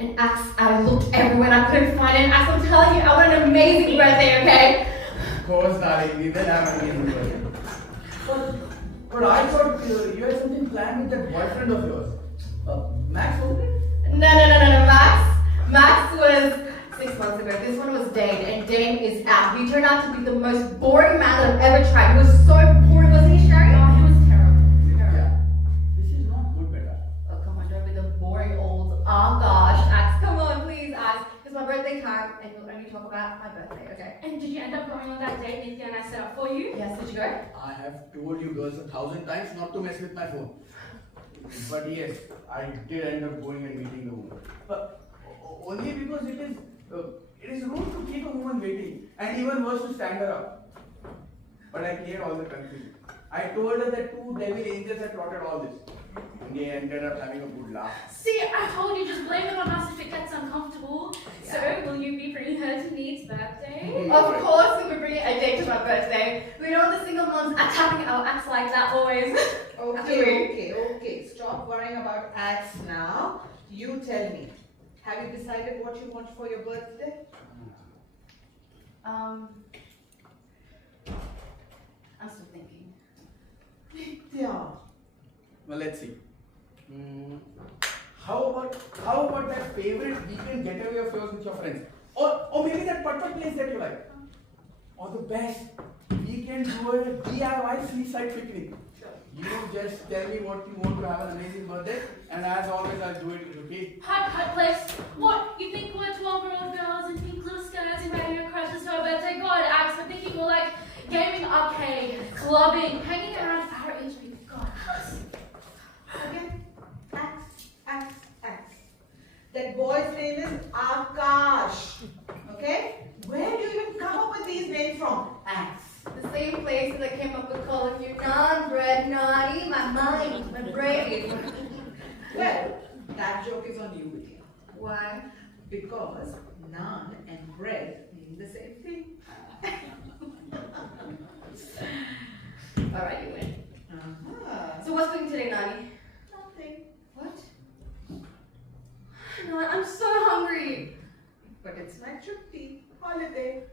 An axe, I looked everywhere and I couldn't find an axe. I'm telling you, I want an amazing birthday, okay? Of course, darling, we will have an amazing birthday. But I thought you had something planned with that boyfriend of yours. Max, wasn't it? No, Max was 6 months ago. This one was Dane, and Dane is out. He turned out to be the most boring man that I've ever tried. He was so boring, wasn't he, Sherry? Oh, he was terrible. Yeah. This is not good, beta. Oh, come on, don't be the boring old, oh gosh, axe. Come on, please, axe. It's my birthday time, and we'll only talk about my birthday, okay? And did you end up going on that date Nithya and I set up for you? Yes, did you go? I have told you girls 1,000 times not to mess with my phone. But yes, I did end up going and meeting the woman. But only because it is rude to keep a woman waiting, and even worse to stand her up. But I cleared all the confusion. I told her that two devil angels had plotted all this. And they ended up having a good laugh. See, I told you, just blame it on us if it gets uncomfortable. So, will you be bringing her to Need's birthday? Of course, we would bring a date to my birthday. We know the single moms attacking our acts like that always. Okay. Stop worrying about ads now. You tell me. Have you decided what you want for your birthday? I'm still thinking. Yeah. Well, let's see. How about that favorite weekend getaway of yours with your friends? Or maybe that perfect place that you like? Or the best weekend DIY seaside picnic? You just tell me what you want to have an amazing birthday, and as always, I'll do it, okay? Hot place. What? You think we're 12-year-old girls in pink little skirts inviting our crushes to our birthday? God, Axe, we're thinking more like gaming arcade, clubbing, hanging around our age group. God, Again, Axe. That boy's name is Akash. Okay? Where do you even come up with these names from? Axe. The same place that I came up with calling you non-bred, naughty, my mind, my brain. Well, that joke is on you, Vichar. Why? Because naan and bread mean the same thing. Alright, you win. Uh-huh. So what's cooking today, Nani? Nothing. What? No, I'm so hungry. But it's my chutti holiday.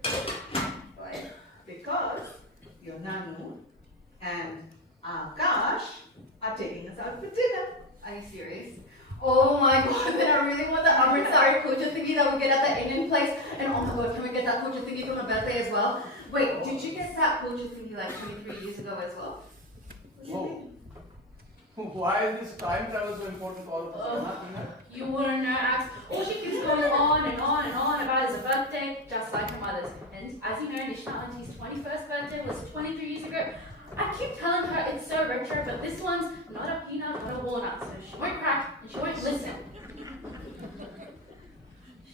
Why? Because your Nanu and Akash are taking us out for dinner. Are you serious? Oh my god, then I really want the Amritsari kulcha thingy that we get at the Indian place. And oh my god, can we get that kulcha thingy for my birthday as well? Wait, did you get that kulcha thingy like 23 years ago as well? Whoa. Why is this time travel so important to all of us? you wouldn't know, Axe. All she keeps going on and on and on about is a birthday, just like her mother's. And as you know, Nishna Auntie's 21st birthday was 23 years ago. I keep telling her it's so retro, but this one's not a peanut, not a walnut, so she won't crack and she won't listen.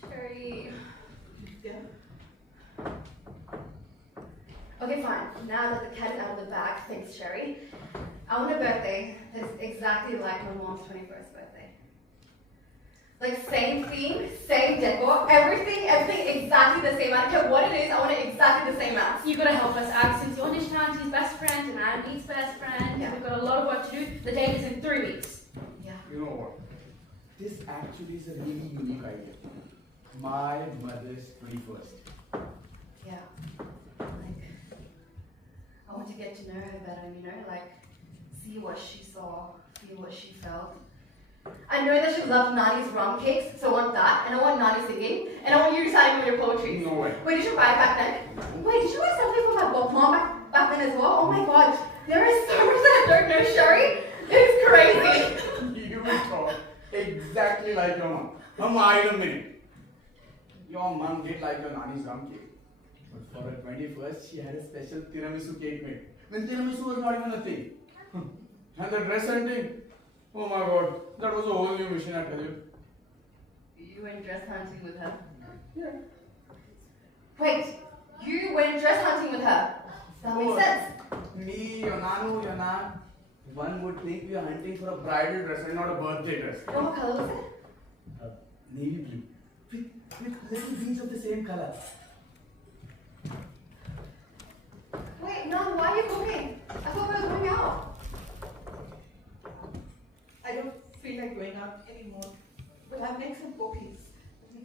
Sherry. Yeah. Okay, fine. Now that the cat is out of the bag, thanks, Sherry. I want a birthday that is exactly like my mom's 21st birthday. Like same theme, same decor, everything exactly the same. I don't care what it is, I want it exactly the same as. You gotta help us, Axe, since you're Nishna Auntie's best friend and I'm Need's best friend. Yeah. We've got a lot of work to do. The date is in 3 weeks. Yeah. You know what? This actually is a really unique idea. My mother's 21st. Yeah. Like, I want to get to know her better, you know, like see what she saw, feel what she felt. I know that she loves Nani's rum cakes, so I want that, and I want Nani singing, and I want you reciting with your poetry. No way. Wait, did you buy it back then? Wait, did you buy something for my mom back then as well? Oh my god, there is so much that I don't know, Sherry. It's crazy. You will talk exactly like your mom. Wait a minute. Your mom did like your Nani's rum cake. But for her 21st, she had a special tiramisu cake made. When tiramisu was not even a thing. And the dress hunting. Oh my god, that was a whole new mission, I tell you. You went dress hunting with her? Yeah. Wait, you went dress hunting with her? That makes sense. Me, your Nanu, your Nan. One would think we are hunting for a bridal dress and not a birthday dress. What color was it? Navy blue. With little beads of the same color. Wait, Nan, why are you going? I thought we were going out. I don't feel like going out anymore. But I'll make some cookies.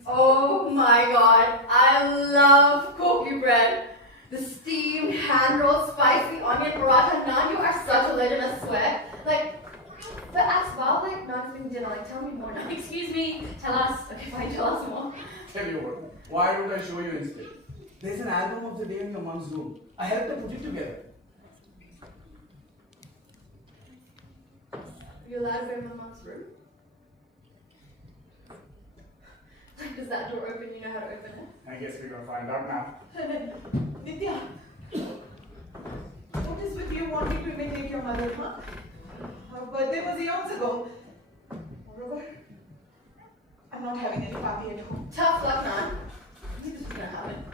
Oh my god, I love cookie bread. The steamed, hand-rolled, spicy onion paratha. Naan, you are such a legend, I swear. Like, but as well, like, Naan's making dinner. Like, tell me more now. Excuse me, tell us. Okay, fine, tell us more. Tell you what, why don't I show you instead? There's an album of the day in your mom's room. I helped her put it together. Are you allowed to go in my mom's room? Like, does that door open? You know how to open it? I guess we're gonna find out now. Nitya, what is with you wanting to imitate your mother, huh? Her birthday was eons ago. Moreover, I'm not having any party at home. Tough luck, Naan. I think this is gonna happen.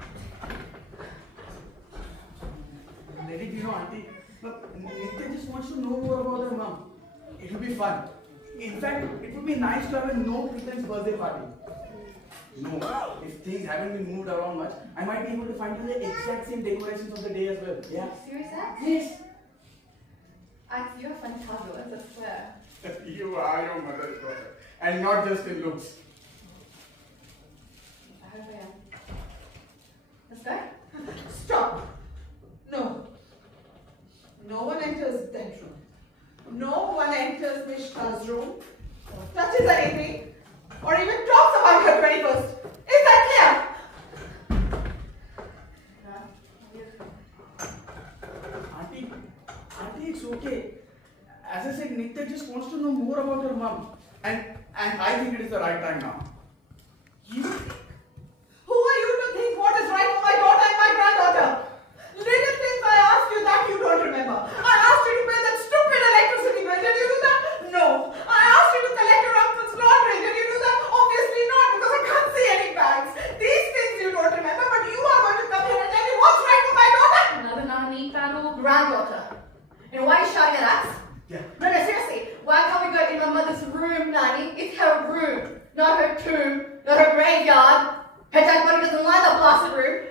Let it be, auntie. Look, Nitya just wants to know more about her mom. It will be fun. In fact, it would be nice to have a no pretense birthday party. No, if things haven't been moved around much, I might be able to find you the exact same decorations of the day as well. Yeah? Serious, Ax? Yes. Ax, you have funny casuals, I swear. You are your mother's daughter. And not just in looks. I hope I am. Let's go. Stop! No. No one enters that room. No one enters Mishka's room, or touches anything, or even talks about her 21st. Is that clear? Auntie, it's okay. As I said, Nitya just wants to know more about her mom. And I think it is the right time now. You Who are you to think what is right for my daughter and my granddaughter? Little things I asked you that you don't remember. I asked you to pay that stupid electricity bill. Did you do that? No. I asked you to collect your uncle's laundry. Did you do that? Obviously not, because I can't see any bags. These things you don't remember, but you are going to come here and tell me what's right for my daughter? Another Nani battle. Granddaughter. And why are you shouting at Ax? Yeah. No, seriously. Why can't we go in my mother's room, Nani? It's her room, not her tomb, not her graveyard. Her dead body doesn't line the blasted room.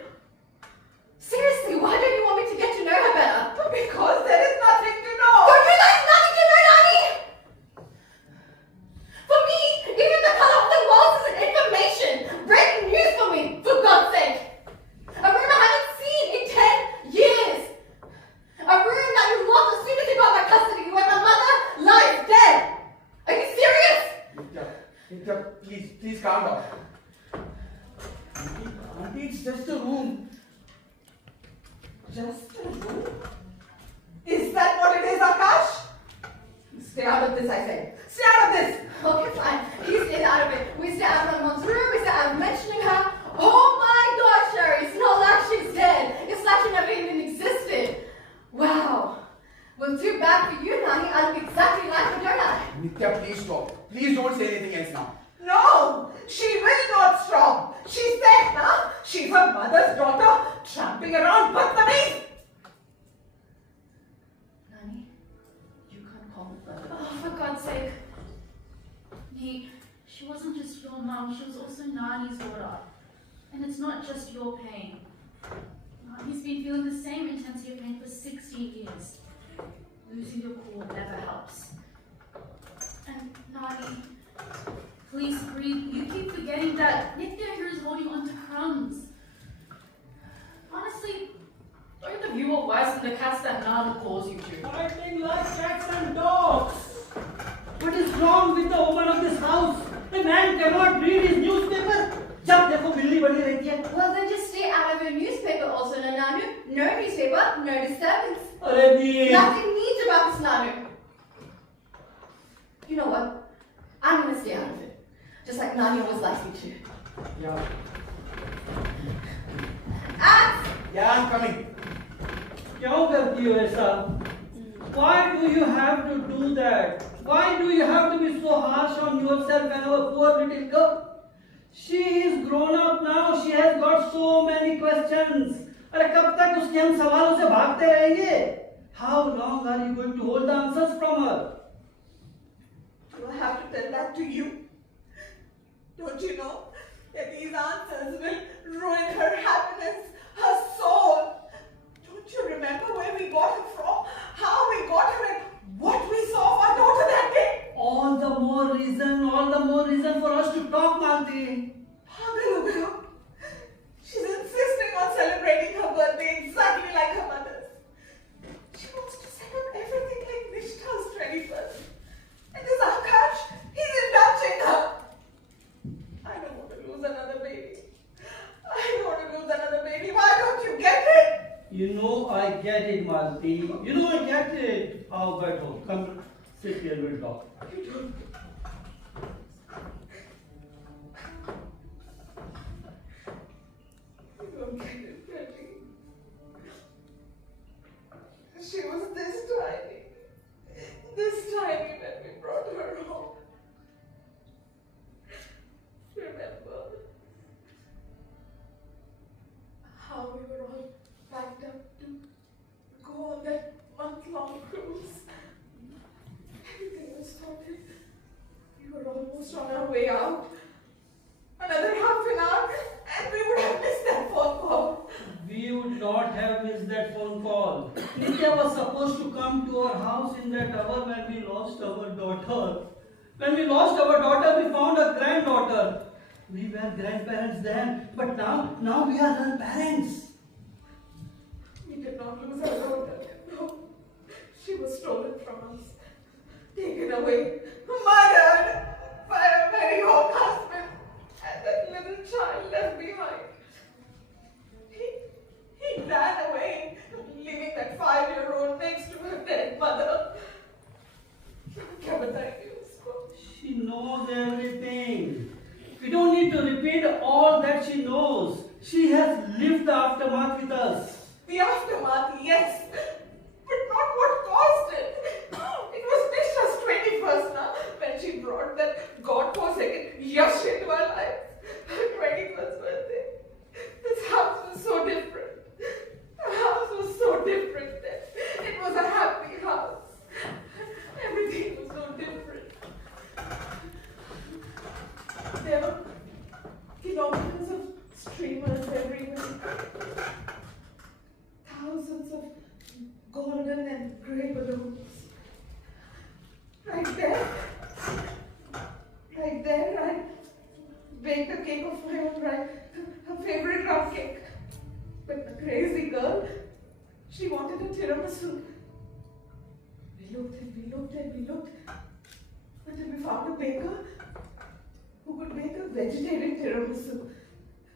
Seriously, why don't you want me to get to know her better? Because there is nothing to know. For you, there's nothing to know, Nani! For me, even the color of the walls is information. Breaking news for me, for God's sake. A room I haven't seen in 10 years. A room that you locked as soon as you got my custody when my mother lies dead. Are you serious? Nitya, please calm down. Auntie, it's just a room. Just a room? Is that what it is, Akash? Stay out of this, I said. Stay out of this! Okay, fine. You stay out of it. We stay out of my mom's room. We stay out of mentioning her. Oh my God, Sherry. It's not like she's dead. It's like she never even existed. Wow. Well, too bad for you, Nani. I look exactly like her, don't I? Nitya, please stop. Please don't say anything else now. No! She will not stop! She said, huh? She's her mother's daughter, tramping around Badtameez! Nani, you can't call me brother. Oh, for God's sake. Nate, she wasn't just your mom, she was also Nani's daughter. And it's not just your pain. Nani's been feeling the same intensity of pain for 16 years. Losing your cool never helps. And Nani, please breathe. You keep forgetting that Nitya here is holding on to crumbs. Honestly, both of you are worse than the cats that Nana calls you to. Fighting like cats and dogs. What is wrong with the woman of this house? The man cannot read his newspaper. जब देखो बिल्ली बनी रहती है. Well, then just stay out of your newspaper also, Nanu. No newspaper, no disturbance. अरे दी. Nothing needs about this, Nanu. You know what? I'm gonna stay out of it. Just like Nani always likes me to. Yeah. Ax! Yeah, I'm coming. क्यों करती हो ऐसा? Why do you have to do that? Why do you have to be so harsh on yourself and our poor little girl? She is grown up now. She has got so many questions. अरे कब तक उसके हम सवालों से भागते रहेंगे? How long are you going to hold the answers from her? Do I have to tell that to you? Don't you know that these answers will ruin her happiness, her soul? Don't you remember where we got her from? How we got her and what we saw of our daughter that day? All the more reason all the more reason for us to talk, Malti. पागल हो गए हो? She's insisting on celebrating her birthday exactly like her mother's. She wants to set up everything like Nishta's 21st. And this Akash, he's indulging her. I don't want to lose another baby. I don't want to lose another baby. Why don't you get it? You know I get it, Malti. You know I get it. How better? Come sit here, we'll talk. You don't. You don't get it, Betty. She was this tiny when we brought her home. Remember how we were all packed up to go on that month-long cruise? Everything was sorted. We were almost on our way out. Another half an hour and we would have missed that phone call. We would not have missed that phone call. Nitya was supposed to come to our house in that hour when we lost our daughter. When we lost our daughter, we found a granddaughter. We were grandparents then, but now we are her parents. We did not lose our daughter. No. She was stolen from us. Taken away. Murdered by a very old husband. And that little child left behind. He ran away, leaving that 5-year-old next to her dead mother. क्या बताएंगे उसको? She knows everything. We don't need to repeat all that she knows. She has lived the aftermath with us. The aftermath, yes. But not what caused it. It was Nisha's 21st now, when she brought that godforsaken Yash into our lives. Her 21st birthday. This house was so different. The house was so different then. It was a happy house. Everything was so different. There were kilometers of streamers everywhere. Thousands of golden and grey balloons. Right there, I baked a cake of my own, right? Her favorite round cake. But the crazy girl, she wanted a tiramisu. We looked until we found a baker who could make a vegetarian tiramisu.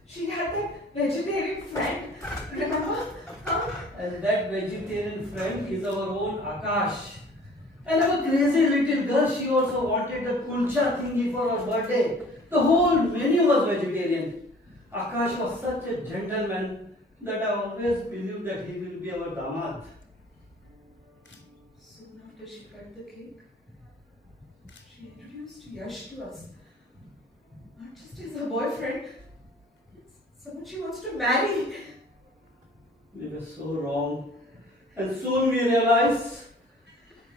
She had that vegetarian friend, remember? Huh? And that vegetarian friend is our own Akash. And our crazy little girl, she also wanted a kulcha thingy for her birthday. The whole menu was vegetarian. Akash was such a gentleman that I always believed that he will be our damad. Soon after she cut the cake, she introduced Yash to us. Not just as her boyfriend, it's someone she wants to marry. We were so wrong. And soon we realized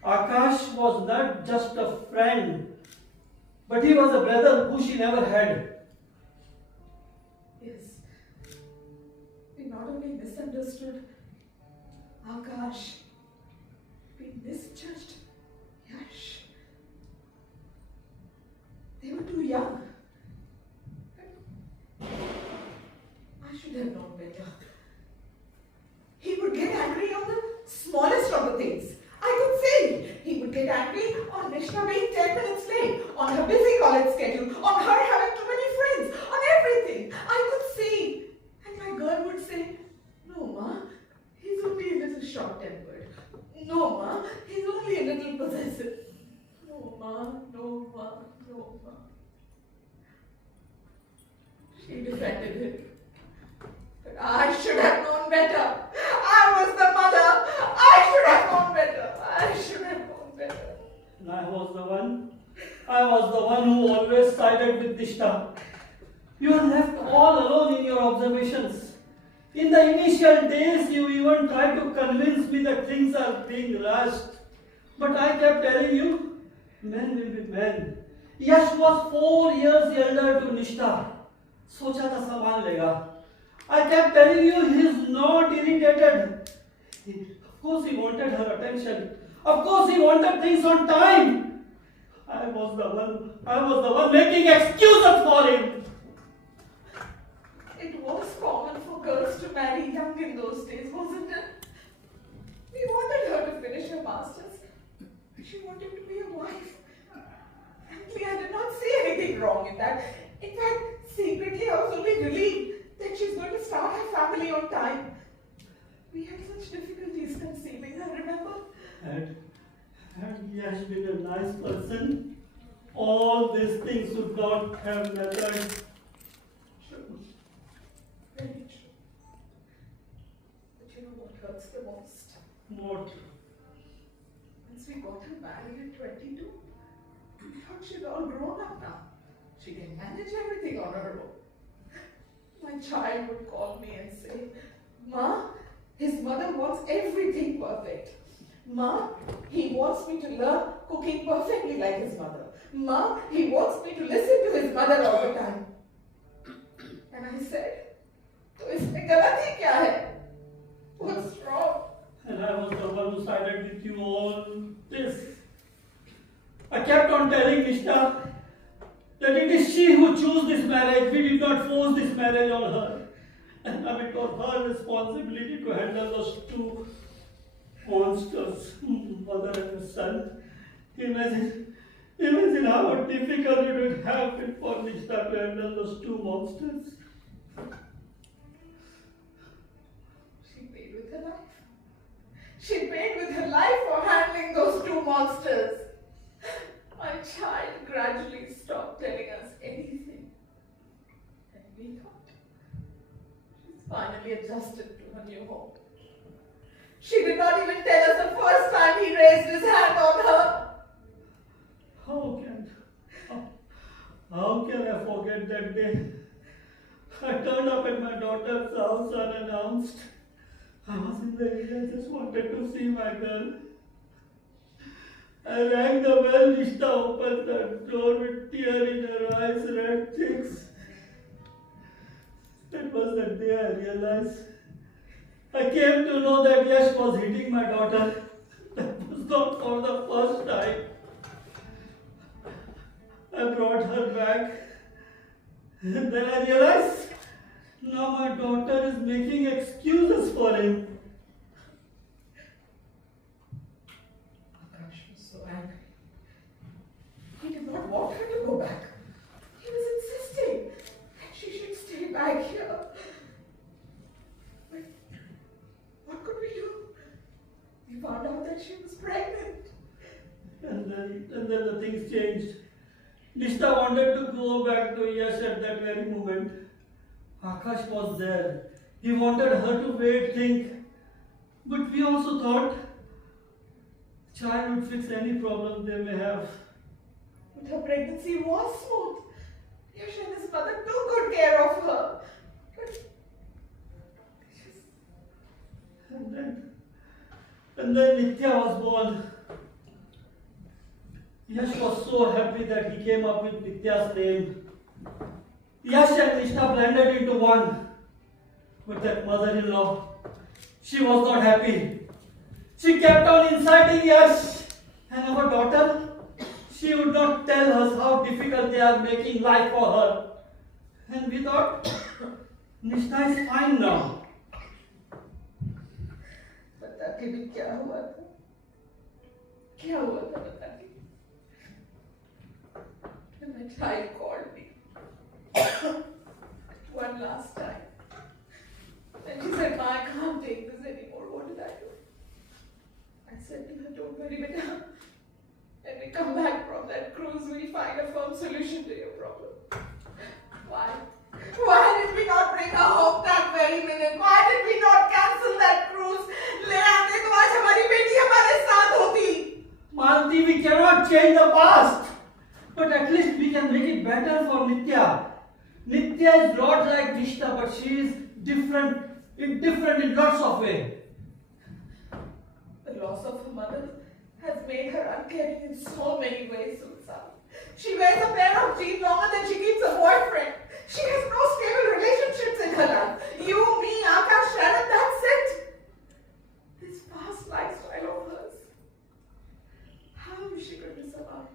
Akash was not just a friend, but he was a brother who she never had. Yes. We not only misunderstood Akash, we misjudged Yash. They were too young. I should have known better. He would get angry on the smallest of the things. I could see. He would get angry on Nishna being 10 minutes late, on her busy college schedule, on her having too many friends, on everything. I could see. And my girl would say, "No, Ma, he's only a little short-tempered. No, Ma, he's only a little possessive. No, Ma, no, Ma, no, Ma." She defended him. But I should have known better. I was the mother. I should have known better. I should have known better. And I was the one who always sided with Nishta. You are left all alone in your observations. In the initial days, you even tried to convince me that things are being rushed. But I kept telling you, men will be men. Yash was 4 years elder to Nishta. सोचा था संभाल लेगा. I kept telling you he is not irritated. Of course he wanted her attention. Of course he wanted things on time. I was the one making excuses for him. It was common for girls to marry young in those days, wasn't it? We wanted her to finish her masters. She wanted to be a wife. Frankly, I did not see anything wrong in that. In fact, secretly, I was only relieved that she's going to start her family on time. We had such difficulties conceiving her, remember? Had Yash been a nice person, all these things would not have mattered. True. Very true. But you know what hurts the most? What? Once we got her married at 22, we thought she'd all grown up now. She can manage everything on her own. My child would call me and say, Ma, his mother wants everything perfect. Ma, he wants me to learn cooking perfectly like his mother. Ma, he wants me to listen to his mother all the time. And I said, तो इसमें गलती क्या है? What's wrong? And I was the one who sided with you all this. I kept on telling Nishta that it is she who chose this marriage. We did not force this marriage on her. And now it was her responsibility to handle those two monsters, mother and son. Imagine how difficult it would have been for Nishta to handle those two monsters. She paid with her life. She paid with her life for handling those two monsters. My child gradually stopped telling us anything. And we thought she's finally adjusted to her new home. She did not even tell us the first time he raised his hand on her. How can I forget that day? I turned up at my daughter's house unannounced. I was in the area, just wanted to see my girl. I rang the bell, Nishta opened the door with tears in her eyes, red cheeks. That was the day I realized. I came to know that Yash was hitting my daughter. That was not for the first time. I brought her back. And then I realized, now my daughter is making excuses for him. Akash was so angry. He did not want her to go back. He was insisting that she should stay back here. But what could we do? We found out that she was pregnant. And then the things changed. Nishta wanted to go back to Yash at that very moment. Akash was there. He wanted her to wait, think. But we also thought child would fix any problem they may have. But her pregnancy was smooth. Yash and his mother took good care of her. But And then Nitya was born. Yash was so happy that he came up with Nitya's name. Yash and Nishta blended into one. But that mother-in-law, she was not happy. She kept on inciting Yash. And our daughter, she would not tell us how difficult they are making life for her. And we thought, Nishta is fine now. बताती भी क्या हुआ था? क्या हुआ था बताती? And my child called me one last time. And she said, Ma, I can't take this anymore. What did I do? I said to her, don't worry, beta. When we come back from that cruise, we'll find a firm solution to your problem. Why? Why did we not bring her home that very minute? Why did we not cancel that cruise? ले आते तो आज हमारी बेटी हमारे साथ होती. Malati, we cannot change the past. But at least we can make it better for Nitya. Nitya is not like Nishta, but she is different in lots of ways. The loss of her mother has made her uncaring in so many ways, Sultan. She wears a pair of jeans longer than she keeps a boyfriend. She has no stable relationships in her life. You, me, Akash, Sharon, that's it. This fast lifestyle of hers. How is she going to survive?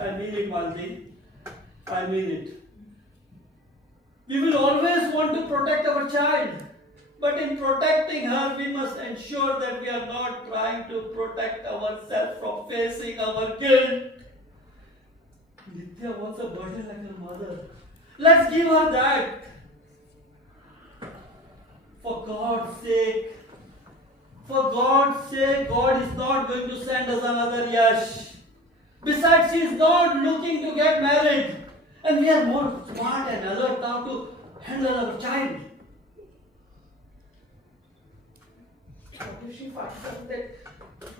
I mean it, Maldi. I mean it. We will always want to protect our child. But in protecting her, we must ensure that we are not trying to protect ourselves from facing our guilt. Nitya wants a burden like her mother. Let's give her that. For God's sake, God is not going to send us another Yash. Besides, she is not looking to get married. And we are more smart and alert now to handle our child. What if she finds out that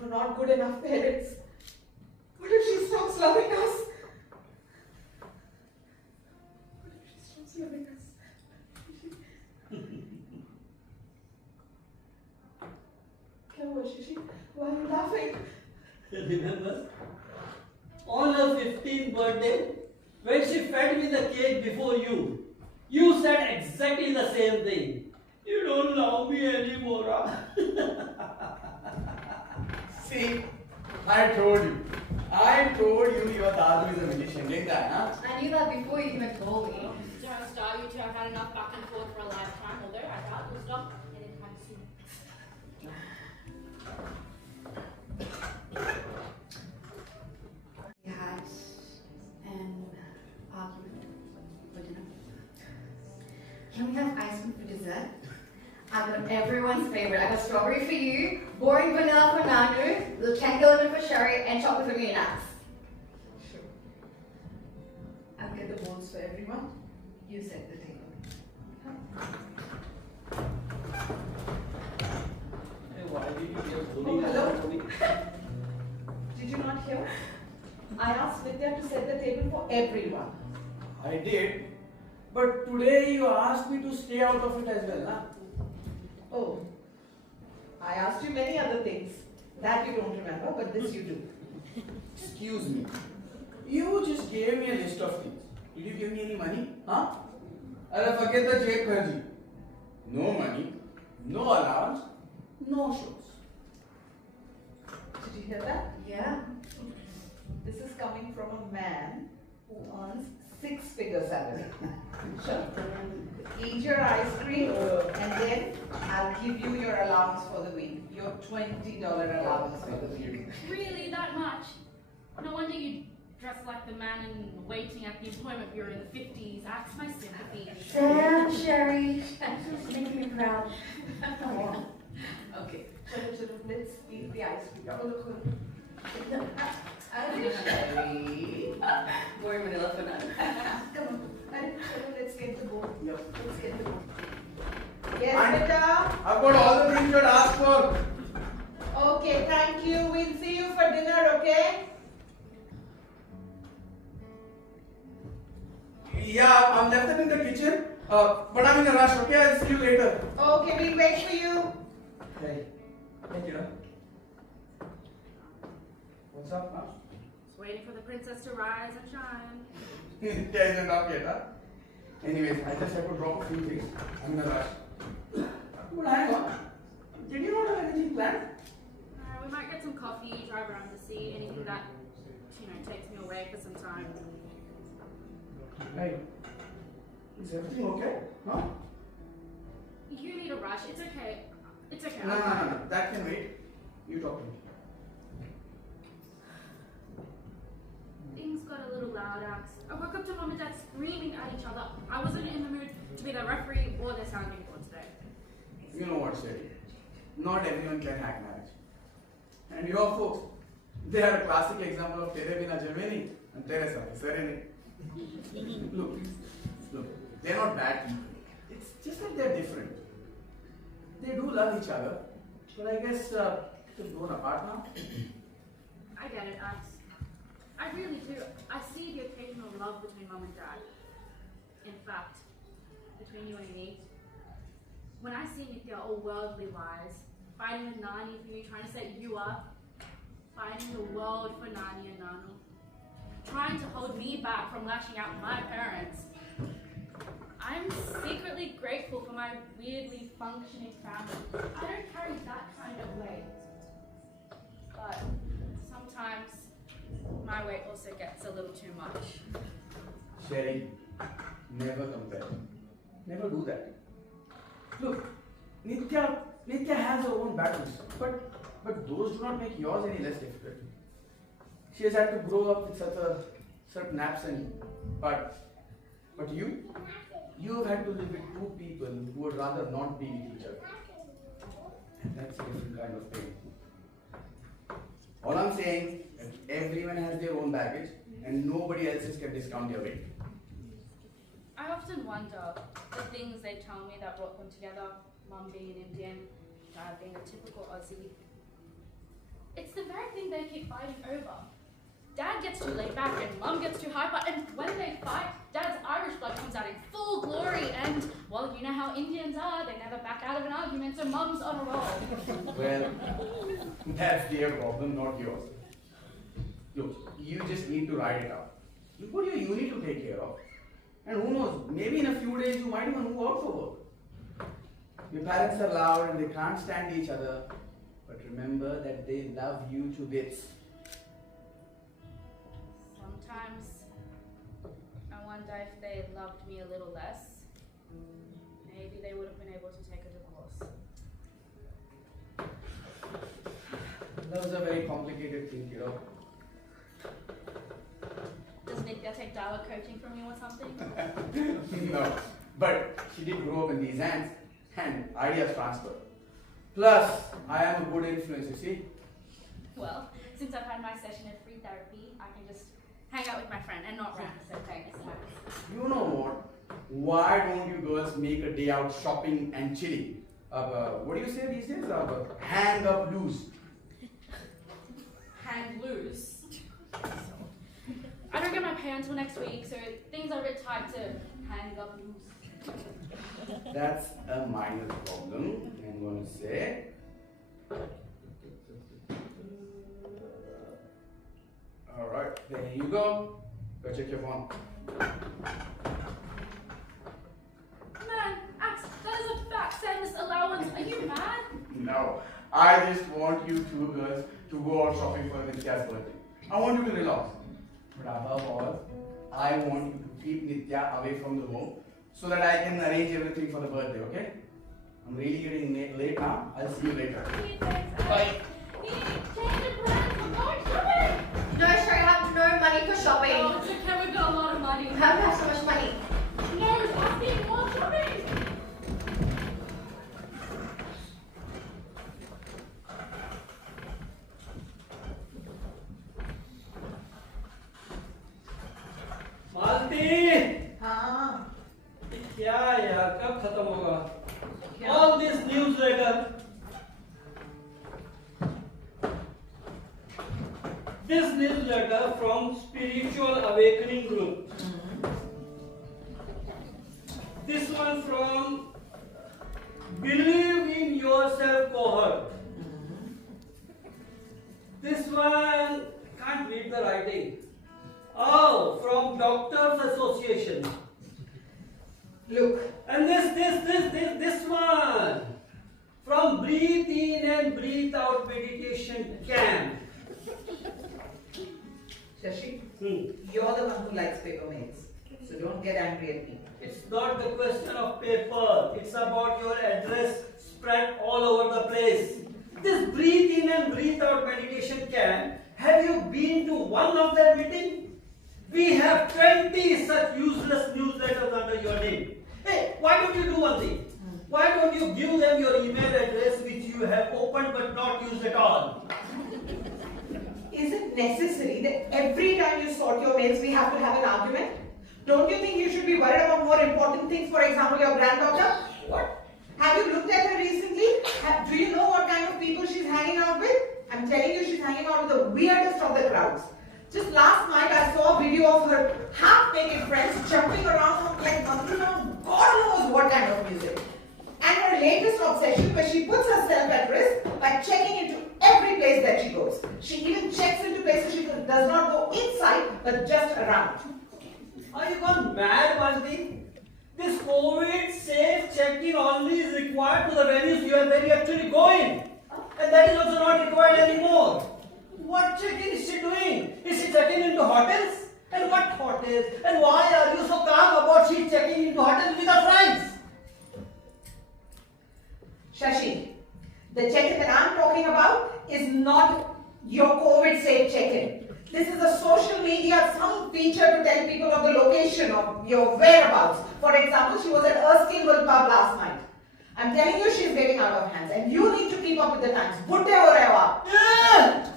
we're not good enough parents? What if she stops loving us? What if she stops loving us? Why are you laughing? Remember? On her 15th birthday, when she fed me the cake before you, you said exactly the same thing. You don't love me anymore, huh? See, I told you your dadu is a magician. Like that, huh? I knew that before you even told me. Don't start, you two have had enough back and forth for a lifetime, although I doubt you'll stop anytime soon. We had an argument for dinner. Can we have ice cream for dessert? I got everyone's favorite. I got strawberry for you, boring vanilla for Nanu, little candy lemon for Sherry, and chocolate for me and Axe. Sure. I'll get the bowls for everyone. You set the table. Hey, why did you give Oh, hello. Did you not hear? I asked Vidya to set the table for everyone. I did. But today you asked me to stay out of it as well, huh? Oh, I asked you many other things. That you don't remember, but this you do. Excuse me. You just gave me a list of things. Did you give me any money? Huh? I'll forget the Jake Kharji. No money, no allowance, no shows. Did you hear that? Yeah. This is coming from a man who earns 6-figure salary. Sure. Eat your ice cream and then I'll give you your allowance for the week. Your $20 allowance for the week. Really, that much? No wonder you dress like the man in waiting at the employment bureau in the 50s. Ask my sympathy. Damn, Sherry. Making me proud. Okay, so let's eat the ice cream. Oh, look. Sherry. Boring vanilla for Nanu. Come on. Let's get the bowl. Yep. Let's get the bowl. Yes, Beta. I've got all the things you'd asked for. Okay, thank you. We'll see you for dinner, okay? Yeah, I've left it in the kitchen. But I'm in a rush, okay? I'll see you later. Okay, we'll wait for you. Hey. Thank you. What's up, huh? Just waiting for the princess to rise and shine. There isn't up yet, huh? Anyways, I just have to drop a few things. I'm in a rush. But hang on. Did you not have anything planned? We might get some coffee, drive around to see anything that, takes me away for some time. Hey. Is everything okay? Huh? You need a rush. It's okay. It's okay. No. That can wait. You talk to me. Things got a little loud, Axe. I woke up to Mom and Dad screaming at each other. I wasn't in the mood to be the referee or the sounding board today. You know what, Sherry? Not everyone can hack marriage. And your folks, they are a classic example of Tere Bina Jameni and Tere Sahi Serene. Look, they're not bad people. It's just that they're different. They do love each other, but I guess they've grown apart now. I get it, Axe. I really do. I see the occasional love between Mom and Dad. In fact, between you and me. When I see Nitya all worldly wise, fighting with Nani for you, trying to set you up, fighting the world for Nani and Nanu, trying to hold me back from lashing out at my parents, I'm secretly grateful for my weirdly functioning family. I don't carry that kind of weight. But sometimes my my weight also gets a little too much. Sherry, never compare. Never do that. Look, Nitya has her own battles, but those do not make yours any less difficult. She has had to grow up with such a certain absence, but you have had to live with two people who would rather not be with each other. And that's a different kind of pain. All I'm saying is everyone has their own baggage and nobody else's can discount their weight. I often wonder the things they tell me that brought them together, Mum being an Indian, Dad being a typical Aussie. It's the very thing they keep fighting over. Dad gets too laid back and Mum gets too hyper, and when they fight, Dad's Irish blood comes out in full glory, and, well, you know how Indians are, they never back out of an argument, so Mum's on a roll. Well, that's their problem, not yours. Look, you just need to ride it out. You've got your uni to take care of. And who knows, maybe in a few days you might even move out for work. Your parents are loud and they can't stand each other, but remember that they love you to bits. Sometimes I wonder if they loved me a little less, maybe they would have been able to take a divorce. That was a very complicated thing, you know. Does Nitya take dialogue coaching from you or something? No, but she did grow up in these hands and ideas transfer. Plus, I am a good influence, you see. Well, since I've had my session of free therapy, I can just hang out with my friend and not rant, so thanks. You know what? Why don't you girls make a day out shopping and chilling? What do you say these days? Hang up loose. Hang loose. I don't get my pay until next week, so things are a bit tight to hang up loose. That's a minor problem, I'm going to say. Alright, there you go. Go check your phone. Man, Axe, that is a back sentence allowance. Are you mad? No, I just want you two girls to go out shopping for Nitya's birthday. I want you to relax. But above all, I want you to keep Nitya away from the home so that I can arrange everything for the birthday, okay? I'm really getting late now. I'll see you later. Bye. Change the plans. We're going shopping. No, Sherry, I have no money for shopping. Oh, it's okay. We've got a lot of money. How do you have so much money? No, it's asking more shopping. मालती हाँ क्या यार कब खत्म होगा क्या? all this newsletter from Spiritual Awakening Group, this one from Believe in Yourself cohort, this one can't read the writing. Oh, from Doctors Association. Look, And this one from Breathe In and Breathe Out Meditation Camp. Shashi, you're the one who likes paper mails, so don't get angry at me. It's not the question of paper, it's about your address spread all over the place. This Breathe In and Breathe Out Meditation Camp, have you been to one of their meetings? We have 20 such useless newsletters under your name. Hey, why don't you do one thing? Why don't you give them your email address which you have opened but not used at all? Is it necessary that every time you sort your mails we have to have an argument? Don't you think you should be worried about more important things, for example your granddaughter? What? Have you looked at her recently? Do you know what kind of people she's hanging out with? I'm telling you, she's hanging out with the weirdest of the crowds. Just last night I saw a video of her half-naked friends jumping around like bumping on God knows what kind of music. And her latest obsession where she puts herself at risk by checking into every place that she goes. She even checks into places she does not go inside but just around. Are you gone mad, Malti? This COVID safe check-in only is required to the venues where you actually going. And that is also not required anymore. What check-in is she doing? Is she checking into into hotels? And what hotels? And why are you so calm about she checking into hotels with her friends? Shashi, the check-in that I'm talking about is not your COVID safe check-in. This is a social media, some feature to tell people of the location of your whereabouts. For example, she was at Erskine pub last night. I'm telling you, she's getting out of hands, and you need to keep up with the times. Butte ho rahe ho aap.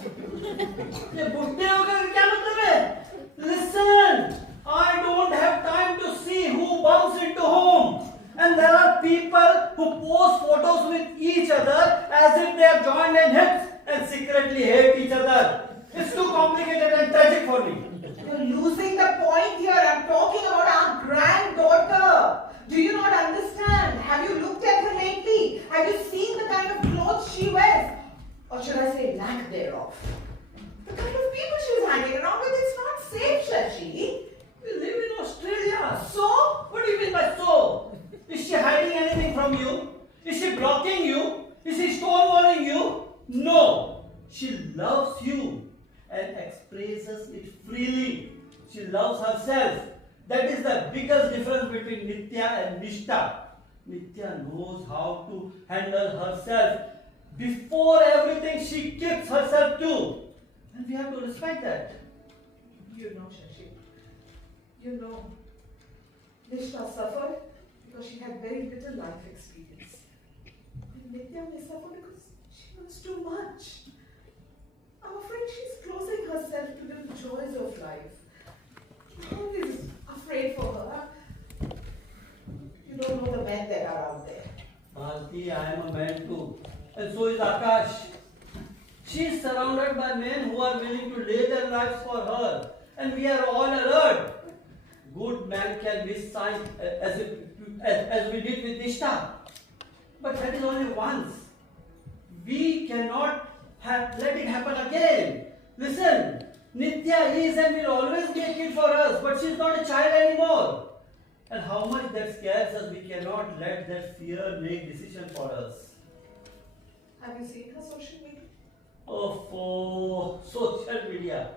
ये बुढ़े हो गए क्या मतलब है? Listen, I don't have time to see who bumps into whom. And there are people who post photos with each other as if they are joined in hips and secretly hate each other. It's too complicated and tragic for me. You're losing the point here. I'm talking about our granddaughter. Do you not understand? Have you looked at her lately? Have you seen the kind of clothes she wears? Or should I say lack thereof? The kind of people she's hanging around with, it's not safe, Shashi. We live in Australia. So? What do you mean by so? Is she hiding anything from you? Is she blocking you? Is she stonewalling you? No. She loves you and expresses it freely. She loves herself. That is the biggest difference between Nitya and Nishta. Nitya knows how to handle herself. Before everything, she keeps herself too. And we have to respect that. You know, Shashi. You know, Nishta suffered because she had very little life experience. And Nitya may suffer because she knows too much. I'm afraid she's closing herself to the joys of life. I'm always afraid for her. You don't know the men that are out there. Malti, I am a man too. And so is Akash. She is surrounded by men who are willing to lay their lives for her. And we are all alert. Good man can miss sign as we did with Nishta. But that is only once. We cannot let it happen again. Listen, Nitya is and will always be a kid for us, but she is not a child anymore. And how much that scares us, we cannot let that fear make decision for us. Have you seen her social media? Oh, social media.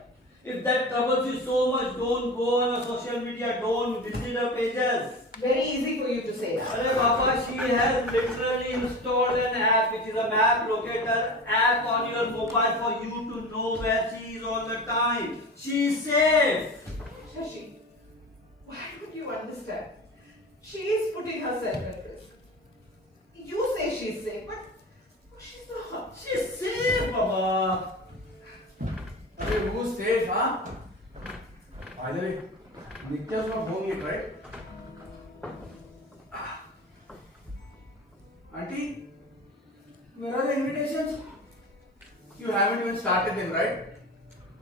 If that troubles you so much, don't go on her social media, don't visit her pages. Very easy for you to say that. Arey Baba, she has literally installed an app, which is a map locator app on your mobile for you to know where she is all the time. She is safe. Shashi, why don't you understand? She is putting herself at risk. You say she's safe, but she's not. She's safe, Baba. Hey, who's safe, huh? By the way, Nitya's not home yet, right? Auntie, where are the invitations? You haven't even started them, right?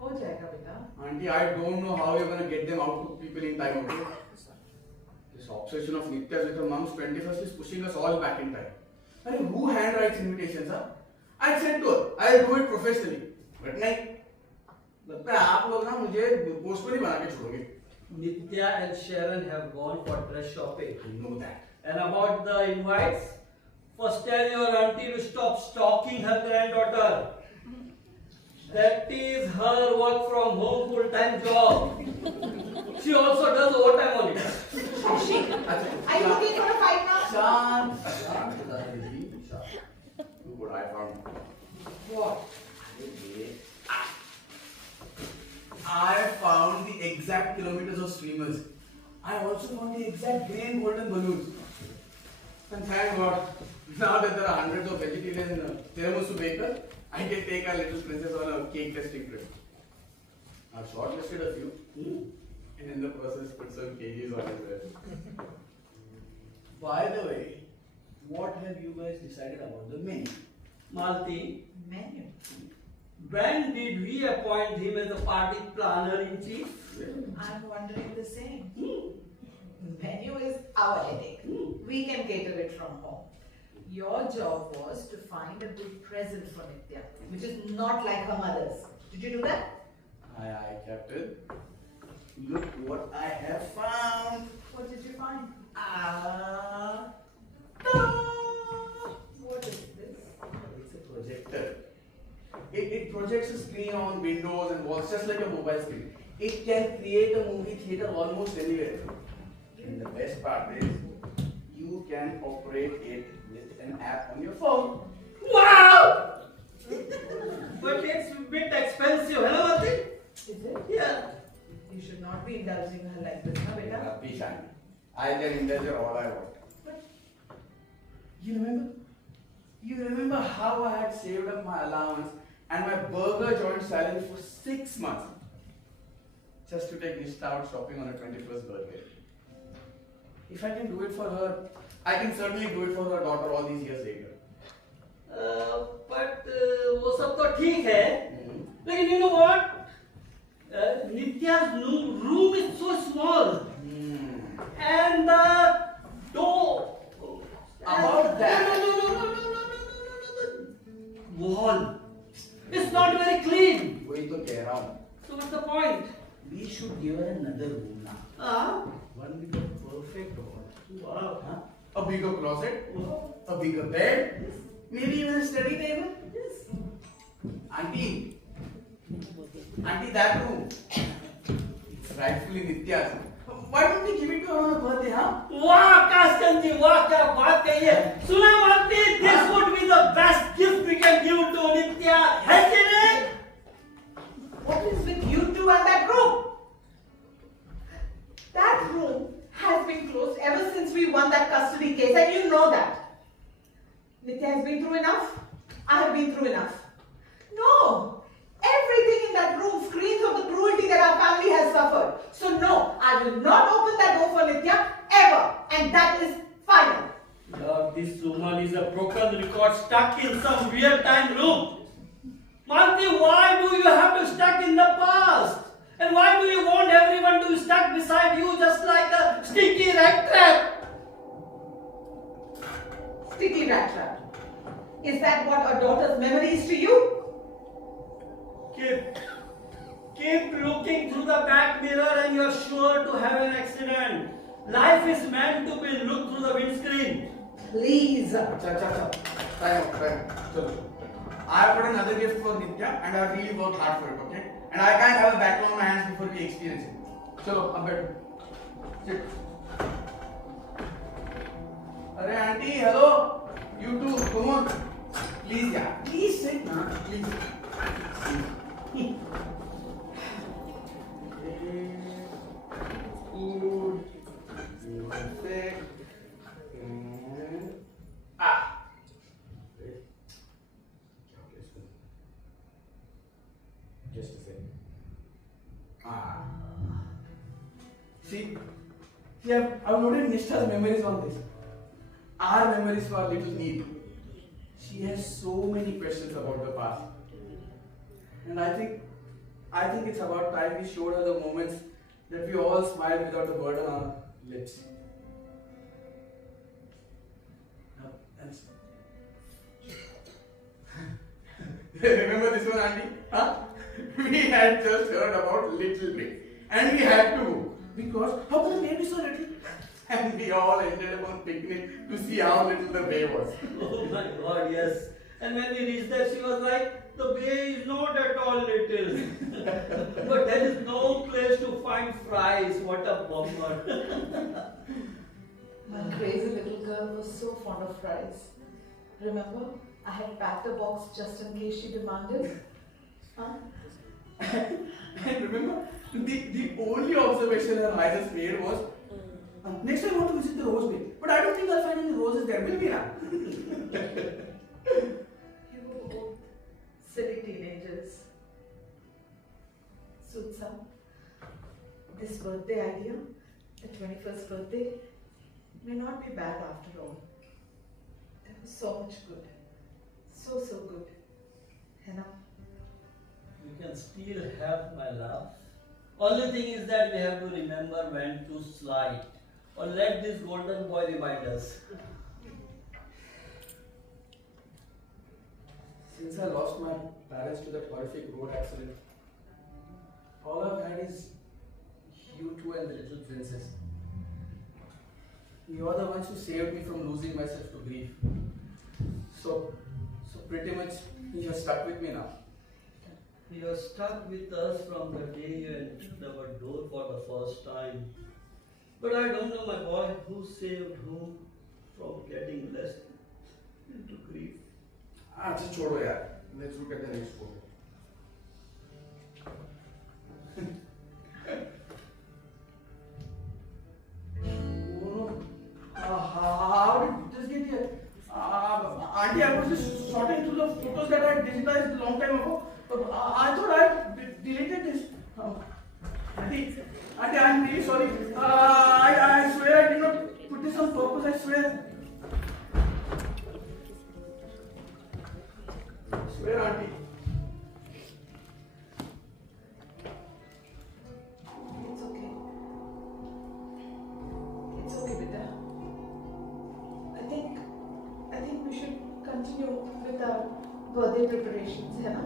हो जाएगा बेटा. Auntie, I don't know how you're gonna get them out to people in time, okay? This obsession of Nitya's with her mom's 21st is pushing us all back in time. Hey, who handwrites invitations, huh? I said to her, I'll do it professionally. But नहीं. लगता है आप लोग ना मुझे postman ही बना के छोड़ोगे. Nitya and Sharon have gone for dress shopping. I know that. And about the invites, first tell your auntie to stop stalking her granddaughter. That is her work from home full-time job. She also does overtime on it. Shashi, are you looking for a fight now? Shant. Look what I found. What? I found the exact kilometers of streamers. I also found the exact grey and golden balloons. And thank God, now that there are hundreds of vegetarian tiramisu bakers, I can take our little princess on a cake testing trip. I've shortlisted a few, and in the process put some kgs on as well. By the way, what have you guys decided about the menu? Malti, Menu. when did we appoint him as the party planner in chief? I'm wondering the same. Menu is our headache. We can cater it from home. Your job was to find a good present for Nitya, which is not like her mother's. Did you do that? Aye, Captain. Look what I have found. What did you find? What is this? It's a projector. It projects a screen on windows and walls just like a mobile screen. it can create a movie theater almost anywhere. And the best part is, you can operate it with an app on your phone. Wow! But it's a bit expensive. Hello, Ati? Is it? Yeah. You should not be indulging her like this, huh, beta? Vichar, I can indulge her all I want. But you remember? You remember how I had saved up my allowance and my burger joint salary for 6 months just to take Nishta out shopping on her 21st birthday? If I can do it for her, I can certainly do it for her daughter all these years later. But वो सब तो ठीक है. लेकिन you know what? Nitya's room is so small. And the door. About that. No. Wall. It's not very clean. वही तो कह रहा हूँ. So what's the point? We should give her another room now. One with a perfect door. Wow. Huh? A bigger closet, Wow. a bigger bed, Yes. maybe even a study table. Yes. Auntie, that room, it's rightfully Nitya's. Why don't we give it to her on her birthday, huh? वाह कास्टन जी वाह क्या बात कही है सुना मानती this would be the best gift we can give to नित्या है कि नहीं What is with you two and that room? That room has been closed ever since we won that custody case, and you know that. Nitya has been through enough. I have been through enough. No. Everything in that room screams of the cruelty that our family has suffered. So no, I will not open that door for Nitya ever. And that is final. Lord, this woman is a broken record stuck in some weird time loop. Manti, why do you have to stuck in the past? And why do you want everyone to be stuck beside you just like a sticky rat trap? Sticky rat trap. Is that what a daughter's memory is to you? Keep looking through the back mirror and you're sure to have an accident. Life is meant to be looked through the windscreen. Please. Time out. Chalo. I have got another gift for Nitya and I have really worked hard for it, okay? And I can't have a battle on my hands before we experience it. Chalo, I'm better. Sit. Arey auntie, hello? You too, come on. Please, yeah. Please sit, na. Please. Food. One sec. Just a second. See, I've noted Nishta's memories on this. Our memories were a little neat. She has so many questions about the past. And I think it's about time we showed her the moments that we all smiled without the burden on our lips. Remember this one, Auntie? Huh? We had just heard about Little Bay. And we had to. Because how could the bay be so little? And we all ended up on picnic to see how little the bay was. Oh my God, yes. And when we reached there, she was like, the bay is not at all little. But there is no place to find fries. What a bummer. My crazy little girl was so fond of fries. Remember, I had packed a box just in case she demanded. Huh? And remember, the only observation her highness made was, next time I want to visit the rose bay. But I don't think I'll find any roses there, will we now? You were both silly teenagers. Sutsa, this birthday idea, the 21st birthday, may not be bad after all. There was so much good. So good. Henna? You can still have my love. Only thing is that we have to remember when to slide. Or let this golden boy remind us. Since I lost my parents to that horrific road accident, all I've had is you two and the little princess. You are the ones who saved me from losing myself to grief. So pretty much you're stuck with me now. You're stuck with us from the day you entered our door for the first time. But I don't know, my boy, who saved whom from getting left into grief. just छोड़ो यार. Let's look at the next photo. How did this get here? Auntie, I was just sorting through the photos that I digitized a long time ago. I thought I deleted this. Auntie, I'm really sorry. I swear I did not put this on purpose. I swear. I swear, Auntie. It's okay. It's okay, Beta. I think we should continue with our birthday preparations, है ना?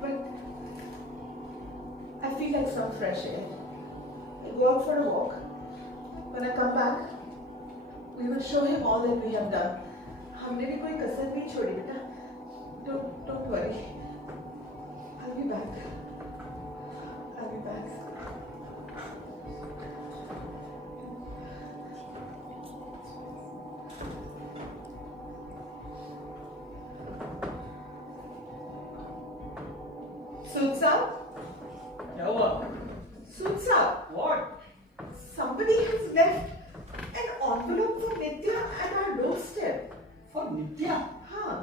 But I feel like some fresh air. I'll go out for a walk. When I come back, we will show him all that we have done. हमने भी कोई कसर नहीं छोड़ी बेटा. Don't worry. I'll be back. I'll be back. Suits up? क्या हुआ? Suits up. What? Somebody has left an envelope for Nitya at our doorstep. For Nitya? Huh.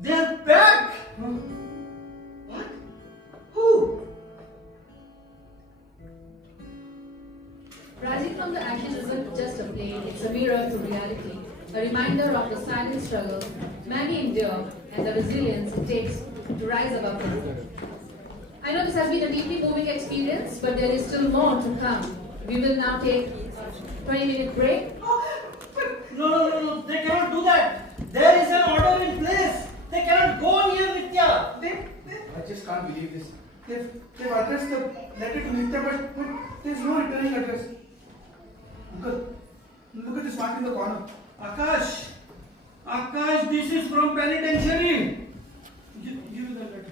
They're back! What? Who? Rising from the ashes isn't just a play, it's a mirror to reality, a reminder of the silent struggle many endure and the resilience it takes to rise above them. I know this has been a deeply moving experience, but there is still more to come. We will now take a 20-minute break. No, they cannot do that. There is an order in place. They cannot go near Nitya. I just can't believe this. They've addressed the letter to Nitya, but there's no returning address. Uncle, look at this mark in the corner. Akash, this is from penitentiary. Give me the letter.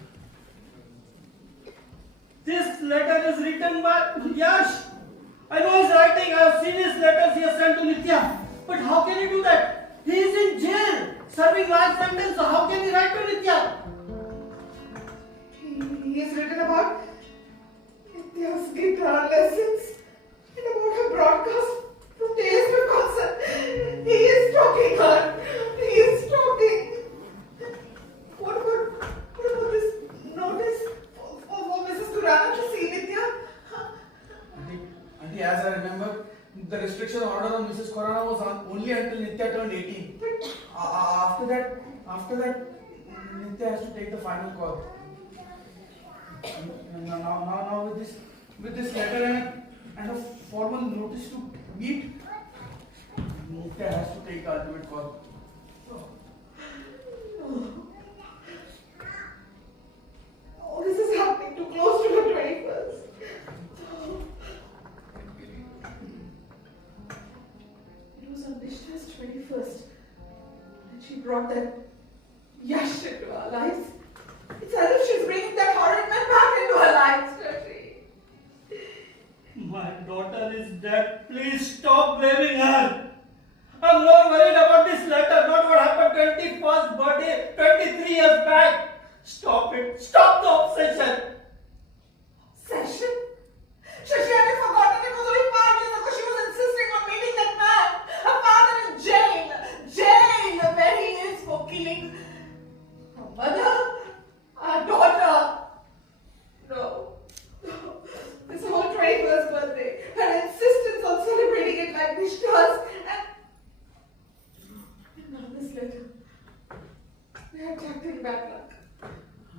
This letter is written by Yash. I know his writing. I have seen his letters he has sent to Nitya. But how can he do that? He is in jail, serving life sentence. So how can he write to Nitya? He has written about Nitya's guitar lessons and about her broadcast from Taylor concert. He is stalking her. He is stalking. What about this notice for Mrs. Kurana to see Nitya? Auntie, as I remember, the restriction order on Mrs. Khurana was only until Nitya turned 18. After that, Nitya has to take the final call. Now with this letter and a formal notice to meet, Nitya has to take the ultimate call. Oh, this is happening too close to the 21st. It was on Vishna's 21st. And she brought that Yash into our lives. It's as if she's bringing that horrid man back into our lives, Shashi. My daughter is dead. Please stop blaming her. I'm not worried about this letter, not what happened 21st birthday, 23 years back. Stop it. Stop the obsession. Session? Shashi, I had forgotten it was only 5 years ago she was insisting on meeting that man. Her father in jail. Jail, where he is for killing her mother, our daughter. No. This whole 21st birthday, her insistence on celebrating it like Vish does, and now this letter. They are attracting bad luck.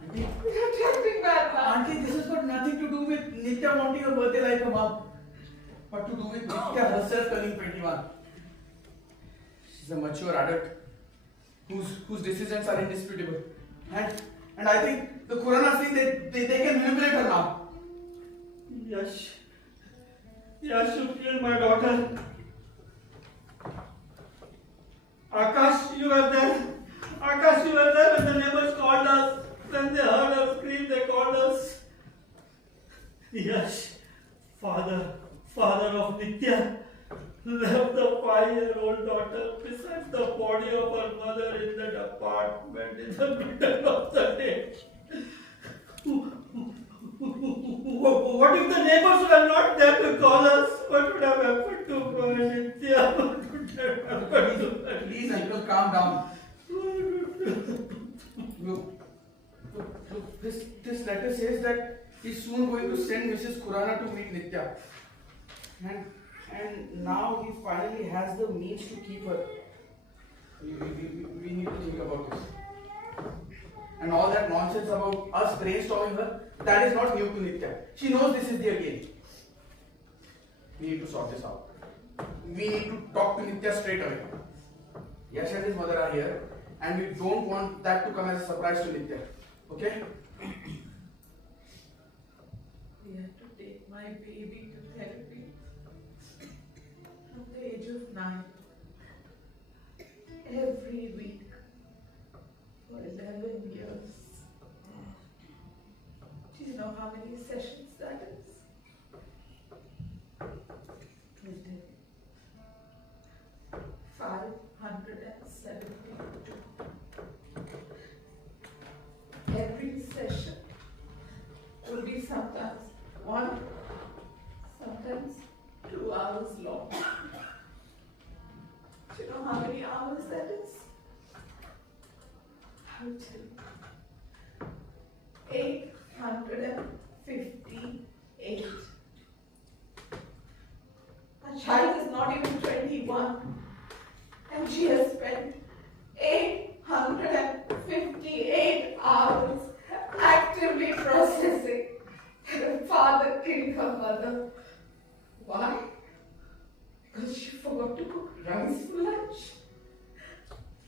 Auntie, They are attracting bad luck. Auntie, this has got nothing to do with Nitya wanting a birthday like her mom, but to do with Nitya herself turning 21. She's a mature adult whose decisions are indisputable. And I think the Khuranas think they can manipulate her now. Yash, you killed my daughter. Akash, you were there. Akash, you were there when the neighbors called us. When they heard us scream, they called us. Yash, father of Nitya, left the 5-year-old daughter beside the body of her mother in that apartment in the middle of the day. What if the neighbors were not there to call us? What would have happened to my Nitya? What would have happened to her? Please, uncle, calm down. Look, this letter says that he's soon going to send Mrs. Khurana to meet Nitya. And now he finally has the means to keep her. We need to think about this. And all that nonsense about us brainstorming her, that is not new to Nitya. She knows this is their game. We need to sort this out. We need to talk to Nitya straight away. Yash and his mother are here, and we don't want that to come as a surprise to Nitya. Okay? We have to take my baby to therapy from the age of 9. Every week for 11 years. Do you know how many sessions that is? 572. Every session will be sometimes 1, sometimes 2 hours long. Do you know how many hours that is? I'll tell you. 858. My child is not even 21, and she has spent 858 hours actively processing that her father killed her mother. Why? Because she forgot to cook rice for lunch.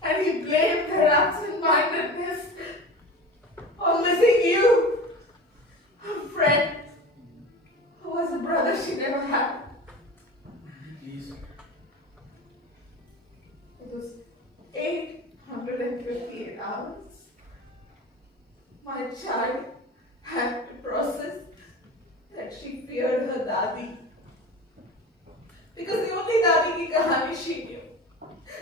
And he blamed her absent-mindedness on missing you, her friend, who was a brother she never had. Please. It was 858 hours. My child had to process that she feared her dadi. Because the only dadi ki kahani she knew,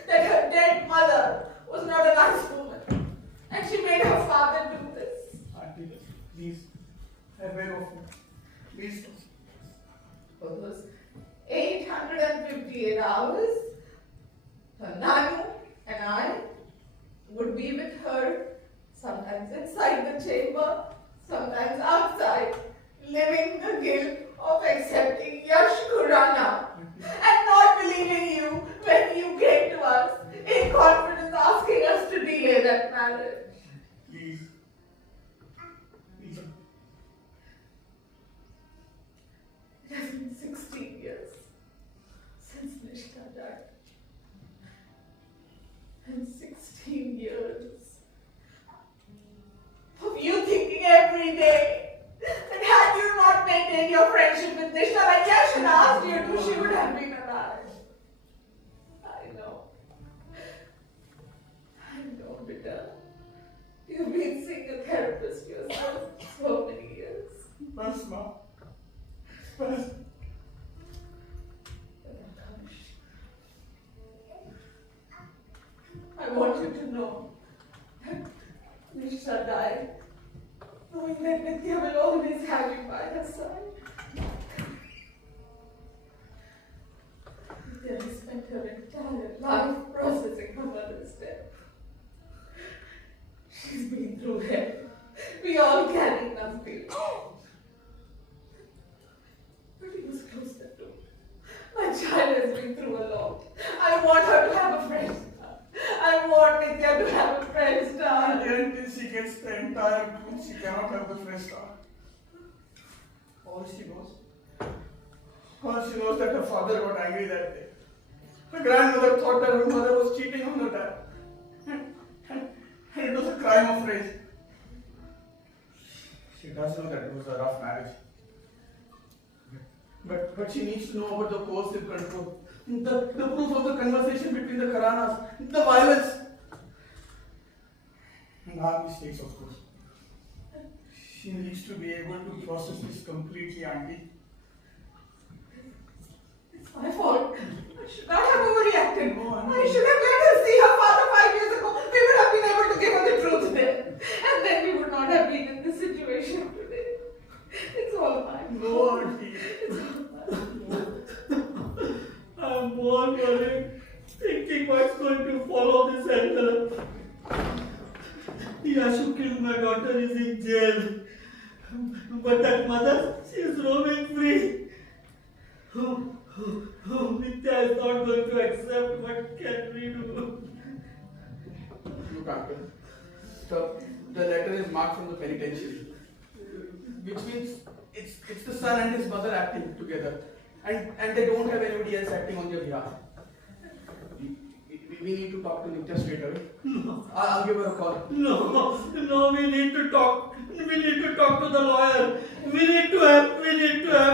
that her dead mother was not a nice woman. And she made her father do this. Auntie, please. I beg of you. Please. For those 858 hours, her Nanu and I would be with her, sometimes inside the chamber, sometimes outside, living the guilt of accepting Yash Khurana and not believing you when you came to us in confidence asking us to delay that marriage. Please. Please. It has been 16 years since Nishka died. And 16 years of you thinking every day that had you not maintained your friendship with Nishka like Yash had asked you to, she would have been alive. I know, Bita. You've been seeing a therapist yourself so many years. Bas, Ma. Bas. I want you to know that Nisha died, knowing that Nitya will always have you by her side. Nitya has spent her entire life processing her mother's death. She's been through hell. We all carry enough pain. But he was closer too. My child has been through a lot. I want her to have a friend. I want Nitya to have a fresh start. Until she gets the entire room, she cannot have the fresh start. All she knows that her father got angry that day. Her grandmother thought that her mother was cheating on her dad. And it was a crime of rage. She does know that it was a rough marriage. But she needs to know about the coercive control. The proof of the conversation between the Kharanas, the violence. And our mistakes, of course. She needs to be able to process this completely, Auntie. It's my fault. I should not have overreacted. No, Auntie. I should have let her see her father 5 years ago. We would have been able to give her the truth then. And then we would not have been in this situation today. It's all my fault. No, Auntie. I'm more worried, thinking what's going to follow this envelope. The Ashu killed my daughter is in jail. But that mother, she is roaming free. Nitya is not going to accept. What can we do? Look, Uncle. The letter is marked from the penitentiary, which means it's the son and his mother acting together, and they don't have anybody else acting on their behalf. We need to talk to Nitya straight away. No. I'll give her a call. No, we need to talk. We need to talk to the lawyer. We need to have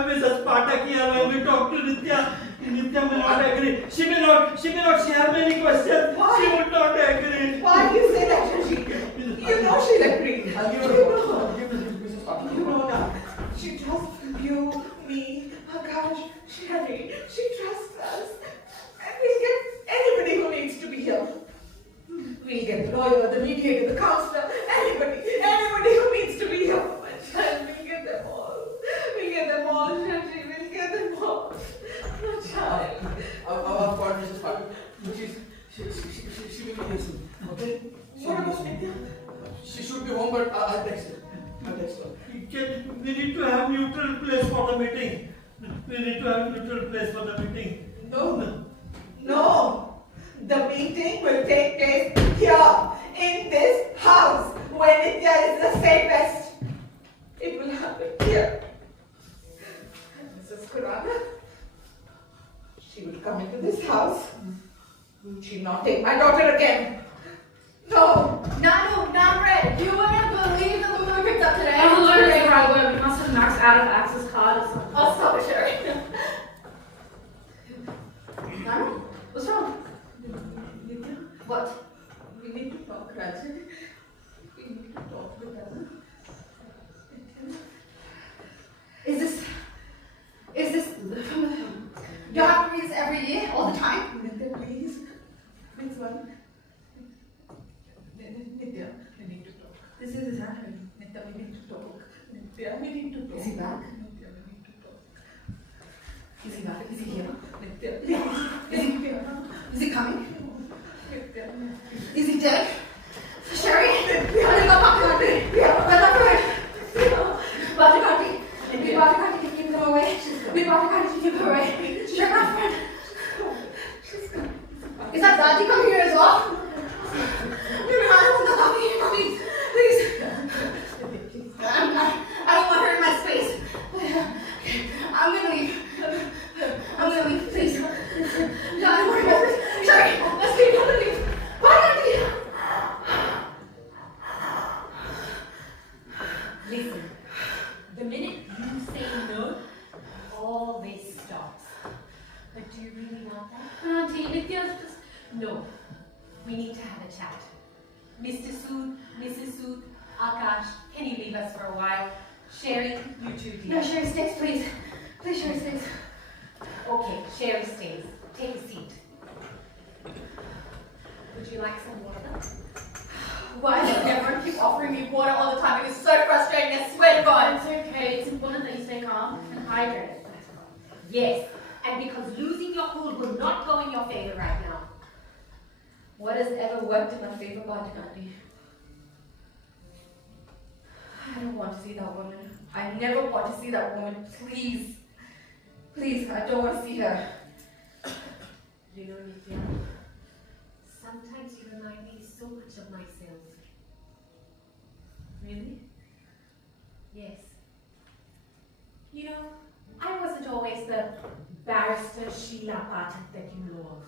Mrs. Patak here when we talk to Nitya. Nitya will not agree. She cannot share many questions. Why? She would not agree. Why do you say that, Shashi? You know she'll agree. I'll give her a call. I'll give Mrs. Patak You a know call. now. She trusts you, me, Akash, Sherry. She trusts us. And we'll get anybody who needs to be here. We'll get the lawyer, the mediator, the counselor, anybody who needs to be here. My child, we'll get them all. We'll get them all, Shashi. We'll get them all. My child. I'll call Mrs. Patak. She will be here soon. Okay? What about Nitya? She should be home, but I'll text her. We need to have neutral place for the meeting. We need to have neutral place for the meeting. No. The meeting will take place here, in this house, where Nitya is the safest. It will happen here. And Mrs. Khurana, she will come into this house. She'll not take my daughter again. No. Nanu, Namred, you wouldn't believe the woman we picked up today. Oh, Lord, is the right word. We must have maxed out of access card or something. Oh, stop it, Sherry. Nanu, what's wrong? Nitya, What? we need to talk, Rajan. We need to talk with her. Is this you have to read this every year, all the time? Nitya, please. Please, one. Nitya, we need to talk. This is his handwriting. Nitya, we need to talk. Nitya, we need to talk. Is he back? Nitya, we need to talk. Is he back? Is he here? Nitya, Is he coming? Nitya. Is he dead? Sherry? I didn't go back to Auntie. We're not good. Back to Auntie. We back to Auntie to keep them away. We back to Auntie to keep her away. You're my friend. Is that Daddy coming here as well? I don't want that Daddy. Please. I don't want her in my space. I'm gonna leave. Please. No, I'm worried about this. Sherry, let's leave. Bye, Auntie. Listen, the minute you say no, all this stops. But do you really want that? Auntie, Nitya's just... No. We need to have a chat. Mr. Sood, Mrs. Sood, Akash, can you leave us for a while? Sherry, you two dear. No, Sherry stays, please. Please, Sherry stays. Okay, Sherry stays. Take a seat. Would you like some water? Why does everyone keep offering me water all the time? It is so frustrating, I swear to God. It's okay. It's important that you stay calm and hydrated. Yes, and because losing your cool will not go in your favor right now. What has ever worked in my favor, Auntie? I don't want to see that woman. I never want to see that woman. Please. Please, I don't want to see her. You know, Nitya, sometimes you remind me so much of myself. Really? Yes. You know, I wasn't always the barrister Sheila Patak that you know of.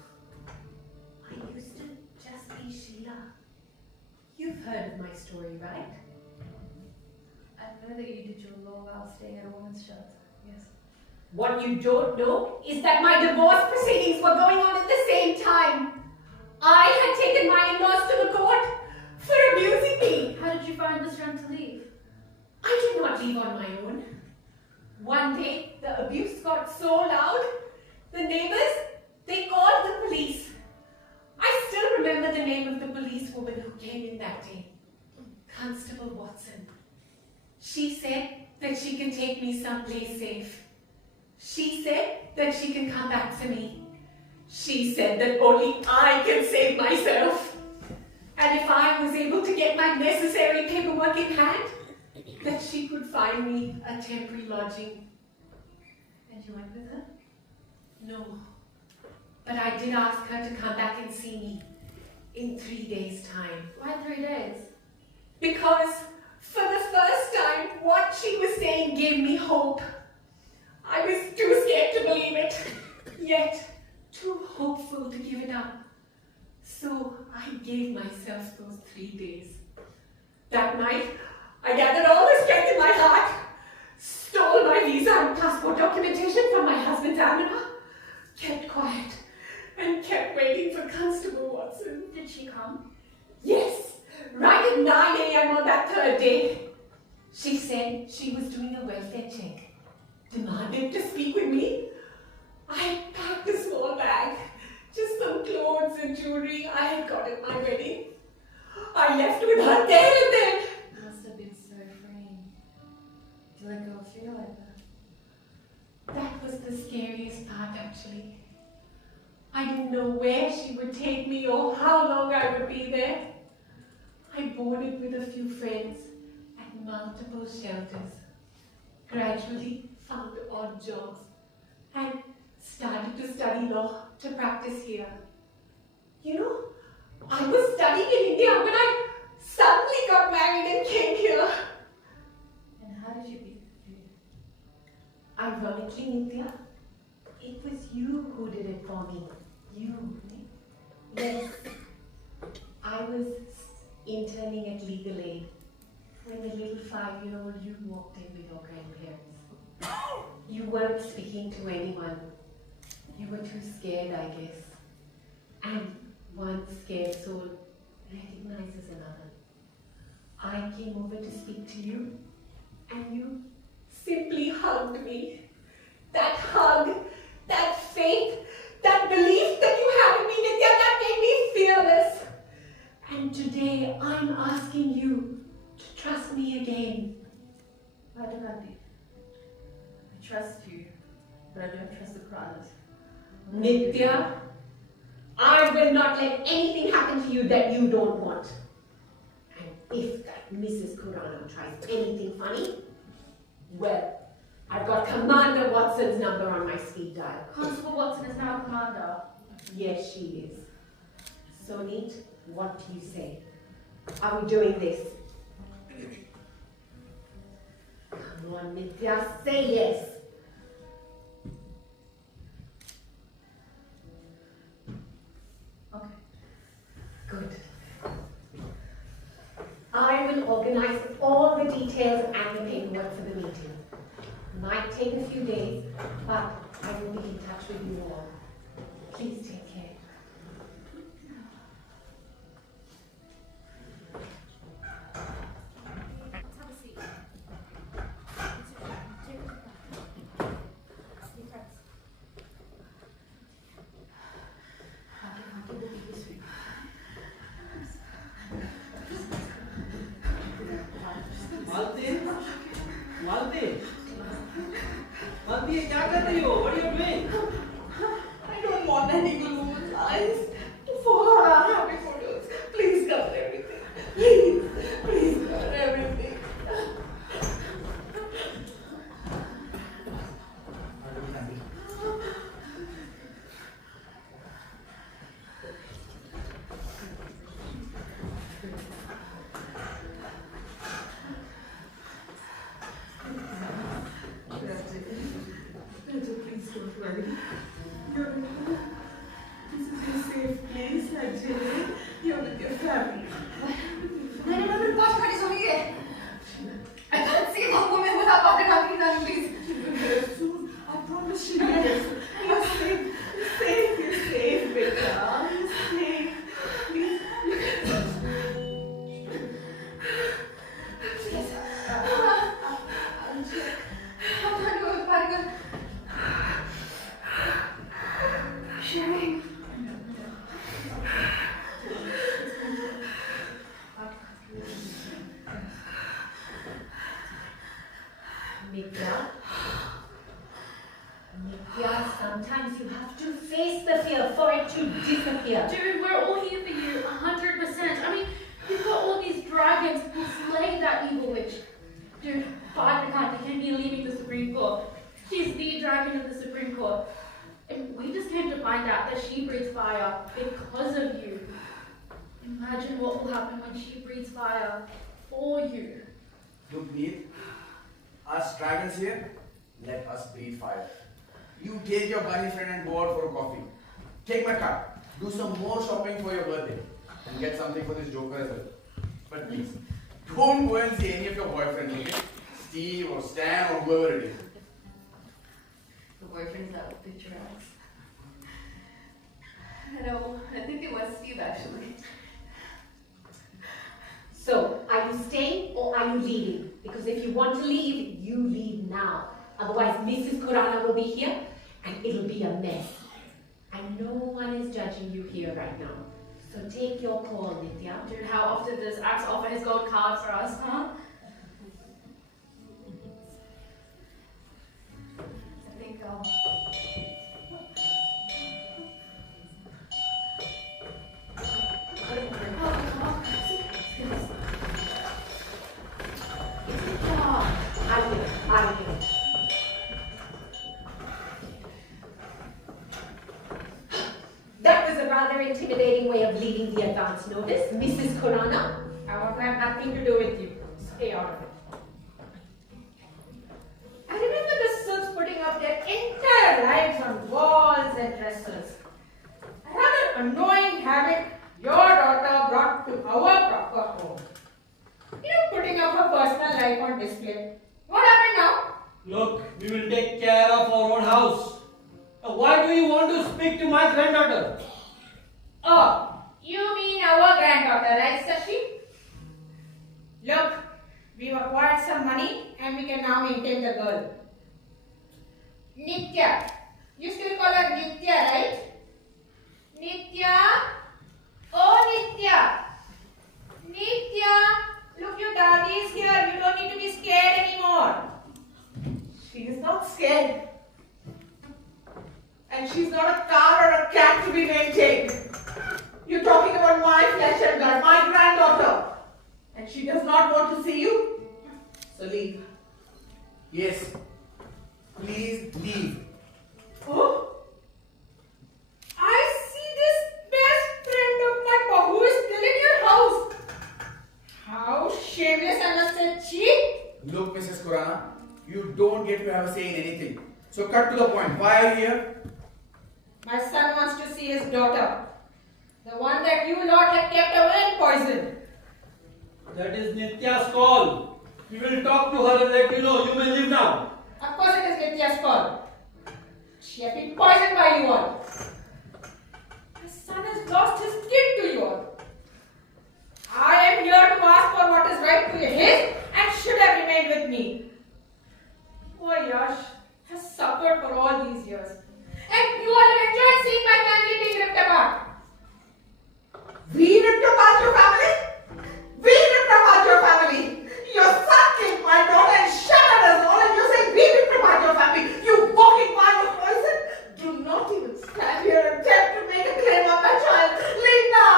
I used to just be Sheila. You've heard of my story, right? I know that you did your law while staying at a woman's shelter. Yes. What you don't know is that my divorce proceedings were going on at the same time. I had taken my in-laws to the court for abusing me. How did you find the strength to leave? I did not leave on my own. One day, the abuse got so loud, the neighbors, they called the police. I still remember the name of the policewoman who came in that day. Constable Watson. She said that she can take me someplace safe. She said that she can come back to me. She said that only I can save myself. And if I was able to get my necessary paperwork in hand, that she could find me a temporary lodging. And you went with her? No. But I did ask her to come back and see me in 3 days' time. Why 3 days? Because for the first time, what she was saying gave me hope. I was too scared to believe it, yet too hopeful to give it up. So I gave myself those 3 days. That night, I gathered all the strength in my heart, stole my visa and passport documentation from my husband's almoner, kept quiet, and kept waiting for Constable Watson. Did she come? Yes, right at 9 a.m. on that third day. She said she was doing a welfare check, demanded to speak with me. I packed a small bag, just some clothes and jewelry I had got at my wedding. I left with her there and then. It must have been so freeing to let go of you like that. That was the scariest part, actually. I didn't know where she would take me or how long I would be there. I boarded with a few friends at multiple shelters, gradually found odd jobs, and started to study law to practice here. You know, I was studying in India when I suddenly got married and came here. And how did you be? Ironically, Nitya, it was you who did it for me. You. Yes. I was interning at Legal Aid when the little 5-year-old you walked in with your grandparents. You weren't speaking to anyone. You were too scared, I guess. And one scared soul recognizes another. I came over to speak to you, and you simply hugged me. That hug, that faith, that belief that you had in me, Nitya, that made me fearless. And today I'm asking you to trust me again. Radhakandi, I trust you, but I don't trust the crowd. Nitya, I will not let anything happen to you that you don't want. And if that Mrs. Kurana tries anything funny, well, I've got Commander Watson's number on my speed dial. Constable Watson is now commander. Yes, she is. So neat, what do you say? Are we doing this? Come on, Nitya, say yes. Okay. Good. I will organize all the details and the paperwork for the meeting. Might take a few days, but I will be in touch with you all. Please take care. Let's have a seat. मालती मालती मालती ये क्या कर रही हो? What are you doing? I don't want any balloons, eyes for our happy photos. Please cover everything. Please cover everything. Nitya, sometimes you have to face the fear for it to disappear. Dude, we're all here for you, 100%. I mean, you've got all these dragons who slay that evil witch. Dude, Father can't be leaving the Supreme Court. She's the dragon of the Supreme Court. And we just came to find out that she breathes fire because of you. Imagine what will happen when she breathes fire for you. Look, Neil, us dragons here, let us breathe fire. You take your bunny friend and go out for a coffee. Take my card. Do some more shopping for your birthday. And get something for this joker as well. But please, don't go and see any of your boyfriends, okay? Steve or Stan or whoever it is. The boyfriend's out with Vichar. No, I think it was Steve actually. So, are you staying or are you leaving? Because if you want to leave, you leave now. Otherwise, Mrs. Khurana will be here and it'll be a mess. And no one is judging you here right now. So take your call, Nitya. Dude, how often does Axe offer his gold card for us, huh? I think I'll... I will. That was a rather intimidating way of leaving the advance notice, Mrs. Khurana. I want to have nothing to do with you. Stay out of it. I remember the Sikhs putting up their entire lives on walls and dressers. A rather annoying habit your daughter brought to our proper home. Putting up her personal life on display. What happened now? Look, we will take care of our own house. Why do you want to speak to my granddaughter? Oh, you mean our granddaughter, right, Sashi? Look, we've acquired some money and we can now maintain the girl. Nitya. You still call her Nitya, right? Nitya? Oh, Nitya. Nitya, look, your daddy is here. You don't need to be scared anymore. She is not scared. And she's not a cow or a cat to be maintained. You're talking about my flesh and blood, my granddaughter. And she does not want to see you. So leave. Yes. Please leave. Oh? I see this best friend of my Bahu is still in your house. How shameless and must say cheap. Look, Mrs. Khurana, you don't get to have a say in anything. So cut to the point. Why are you here? My son wants to see his daughter. The one that you lot had kept away and poisoned. That is Nitya's call. We will talk to her and let you know. You may leave now. Of course it is Nitya's fault. She has been poisoned by you all. My son has lost his kid to you all. I am here to ask for what is rightfully his and should have remained with me. Poor Yash has suffered for all these years. And you all have enjoyed seeing my family being ripped apart. We ripped apart your family? We ripped apart your family. Your son killed my daughter and shattered us all, and you say we ripped apart your family. You walking pile of poison. Do not even stand here and attempt to make a claim on my child. Leave now.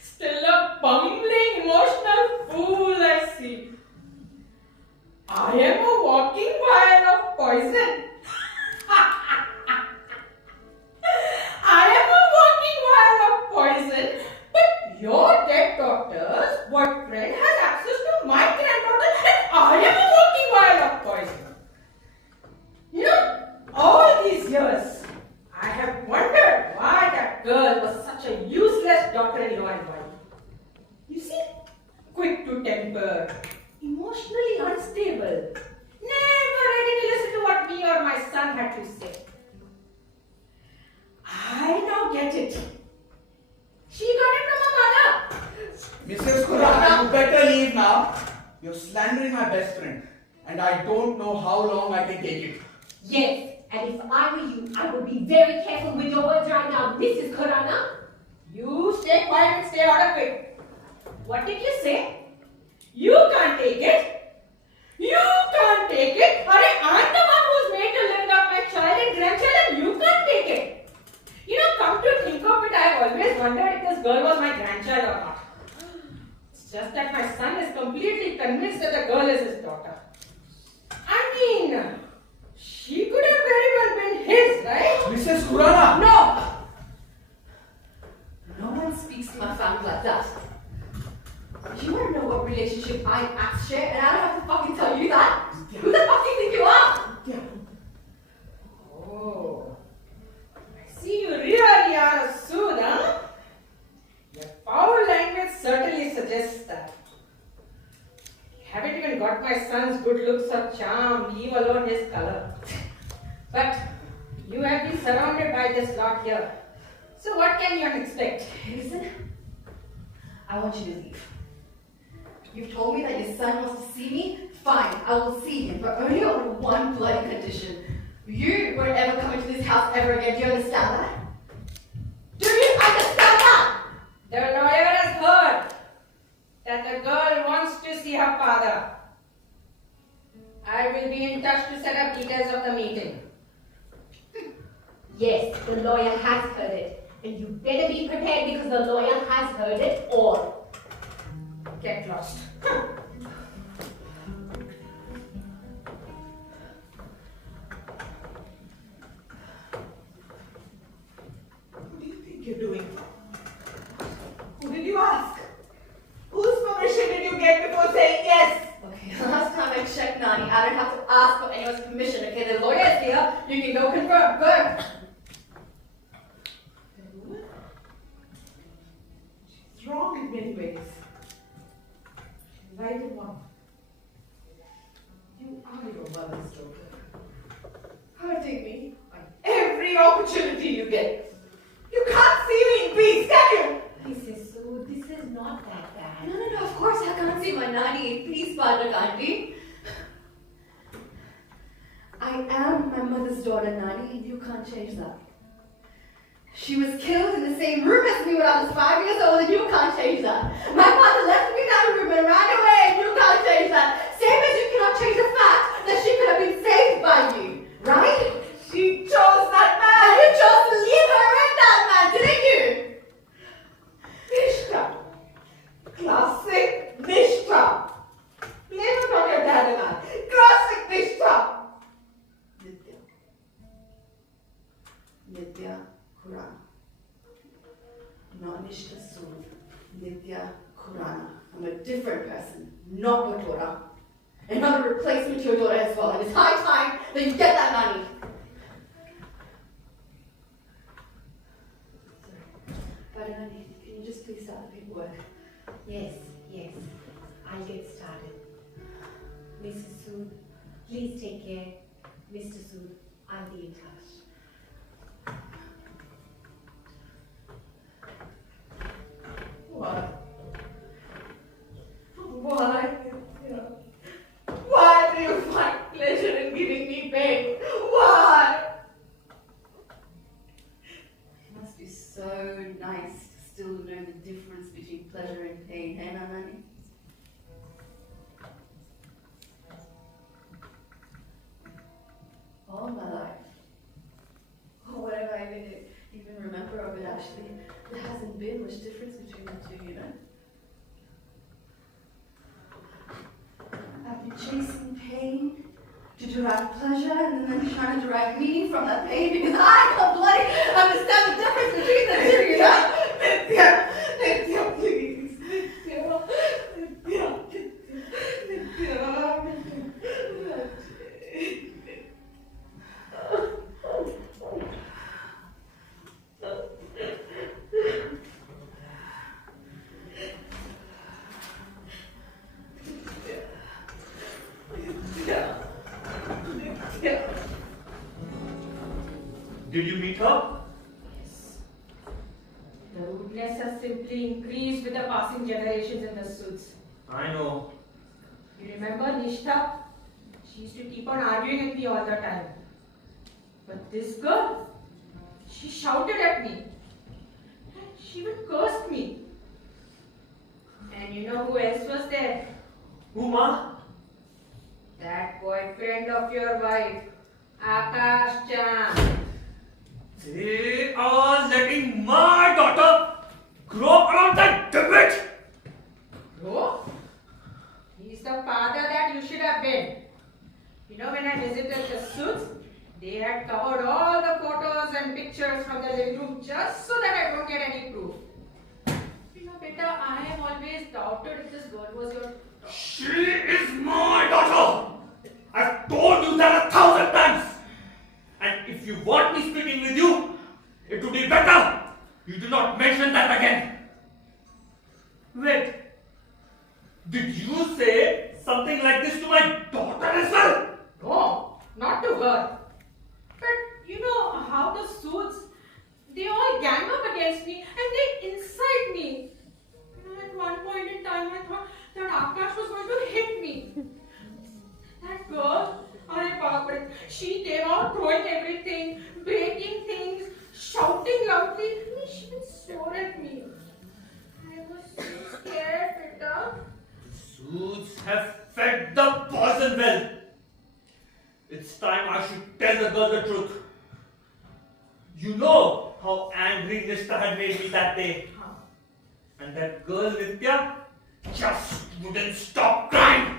Still a bumbling, emotional fool, I see. I am a walking vial of poison. I am a walking vial of poison, but your dead daughter's boyfriend has access to my granddaughter and I am a walking vial of poison. All these years, I have wondered why that girl was such a useless daughter-in-law and wife. You see, quick to temper, emotionally unstable, never ready to listen to what me or my son had to say. I now get it. She got it from her mother. Mrs. Khurana, you better leave now. You're slandering my best friend. And I don't know how long I can take it. Yes, and if I were you, I would be very careful with your words right now, Mrs. Khurana. You stay quiet and stay out of it. What did you say? You can't take it. You can't take it. Arey, I'm the one who's made to live without my child and grandchild and you can't take it. You know, come to think of it, I've always wondered if this girl was my grandchild or not. It's just that my son is completely convinced that the girl is his daughter. I mean, she could have very well been his, right? Mrs. Khurana! No! No one speaks to my family like that. You don't know what relationship I and Axe share, and I don't have to fucking tell you that. Who the fuck do you think you are? Oh, I see you really are a Sood, huh? Your foul language certainly suggests that. You haven't even got my son's good looks or charm, leave alone his color. But you have been surrounded by this lot here. So what can you expect? Listen, I want you to leave. You've told me that your son wants to see me. Fine, I will see him, but only on one bloody condition. You won't ever come into this house ever again. Do you understand that? Do you understand that? The lawyer has heard that the girl wants to see her father. I will be in touch to set up details of the meeting. Yes, the lawyer has heard it. And you better be prepared because the lawyer has heard it all. Get lost. What do you think you're doing? Who did you ask? Whose permission did you get before saying yes? Okay, last time I checked, Nani, I don't have to ask for anyone's permission. Okay, the lawyer is here. You can go confirm. Go. She's wrong in many ways. She's right in one. You are your mother's daughter. Hurting me by every opportunity you get. You can't see me in peace, can you? Mrs. Sood, this is not that bad. No, of course I can't see my Nani. Please, Palak auntie. I am my mother's daughter, Nani, and you can't change that. She was killed in the same room as me when I was 5 years old, and you can't change that. My father left me in that room and ran away, and you can't change that. Same as you cannot change the fact that she could have been saved by you, right? She chose that man. And you chose to leave her in that man, didn't you? Nishta. Classic Nishta. Blame it on your dad and I. Classic Nishta. Nitya Khurana. Not Nishta Sood. Nitya Khurana. I'm a different person, not your daughter. And not a replacement to your daughter as well. And it's high time that you get that money. Sorry. Nani, can you just please start the paperwork? Yes, I'll get started. Mrs. Sood, please take care. Mr. Sood, I'll be in touch. Why? Why? Why do you find pleasure in giving me pain? Why? It must be so nice to still know the difference between pleasure and pain, hey, Nani? All my life. Or whatever I even remember of it actually, there hasn't been much difference between the two, you know? I've been chasing pain to derive pleasure and then trying to derive meaning from that pain because I can't bloody understand the difference between the two, you know? Nitya, please. Nitya. Did you meet her? Yes. The rudeness has simply increased with the passing generations in the Soods. I know. You remember Nishta? She used to keep on arguing with me all the time. But this girl, she shouted at me. She even cursed me. And you Who, Ma? That boyfriend of your wife, Akash Chan. They are letting my daughter grow up around that debate. Bro, he's the father that you should have been. You know, when I visited the suits, they had covered all the photos and pictures from the living room just so that I don't get any proof. You know, beta, I have always doubted if this girl was your daughter. She is my daughter. I've told you that 1,000 times. And if you want me speaking with you, it would be better you do not mention that again. Wait, did you say something like this to my daughter as well? No, not to her. But you know how the suits, they all gang up against me and they incite me. You know, at one point in time, I thought that Akash was going to hit me. That girl, she came out throwing everything, breaking things, shouting loudly. She even swore at me. I was so scared, Beta. Suits have fed the poison well. It's time I should tell the girl the truth. You know how angry Nishta had made me that day. And that girl Nitya just wouldn't stop crying.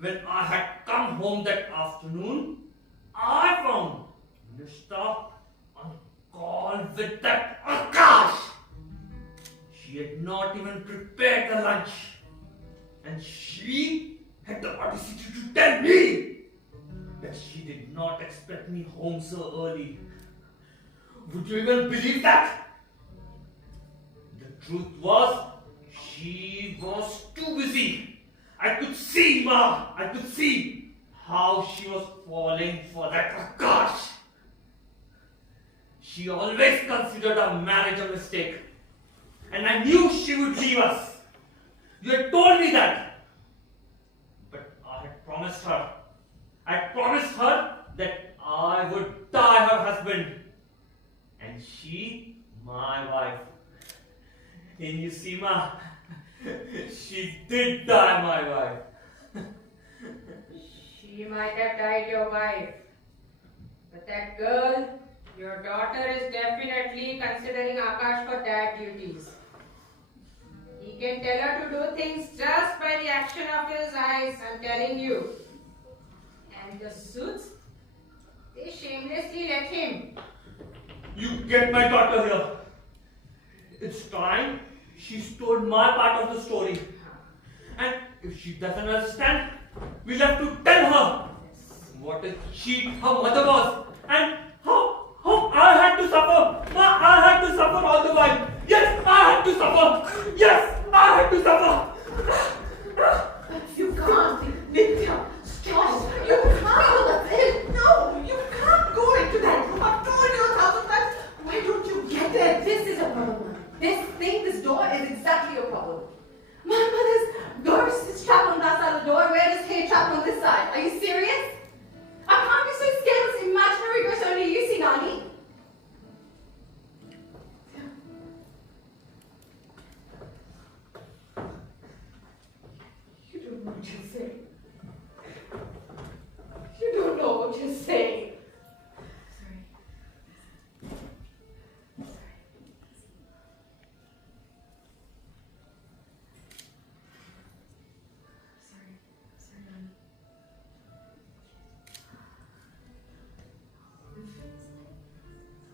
When I had come home that afternoon, I found Nishta on call with that Akash. She had not even prepared the lunch. And she had the audacity to tell me that she did not expect me home so early. Would you even believe that? The truth was, she was too busy. I could see, Ma, I could see how she was falling for that Akash. She always considered our marriage a mistake. And I knew she would leave us. You had told me that. But I had promised her. I promised her that I would die her husband. And she, my wife. And you see, Ma, she did die my wife. She might have died your wife. But that girl, your daughter, is definitely considering Akash for dad duties. He can tell her to do things just by the action of his eyes, I'm telling you. And the suits, they shamelessly let him. You get my daughter here. It's time she's told my part of the story. And if she doesn't understand, we'll have to tell her what a cheat her mother was. And how I had to suffer. Ma, I had to suffer all the while. Yes, I had to suffer. Yes, I had to suffer. You can't, Nitya. Stop. You can't. No, you can't go into that room. I've told you 1,000 times. Why don't you get there? This is a problem. This door is exactly your problem. My mother's ghost is trapped on that side of the door, and we're just here trapped on this side. Are you serious? I can't be so scared of this imaginary ghost only you see, Nani. You don't know what you're saying. You don't know what you're saying.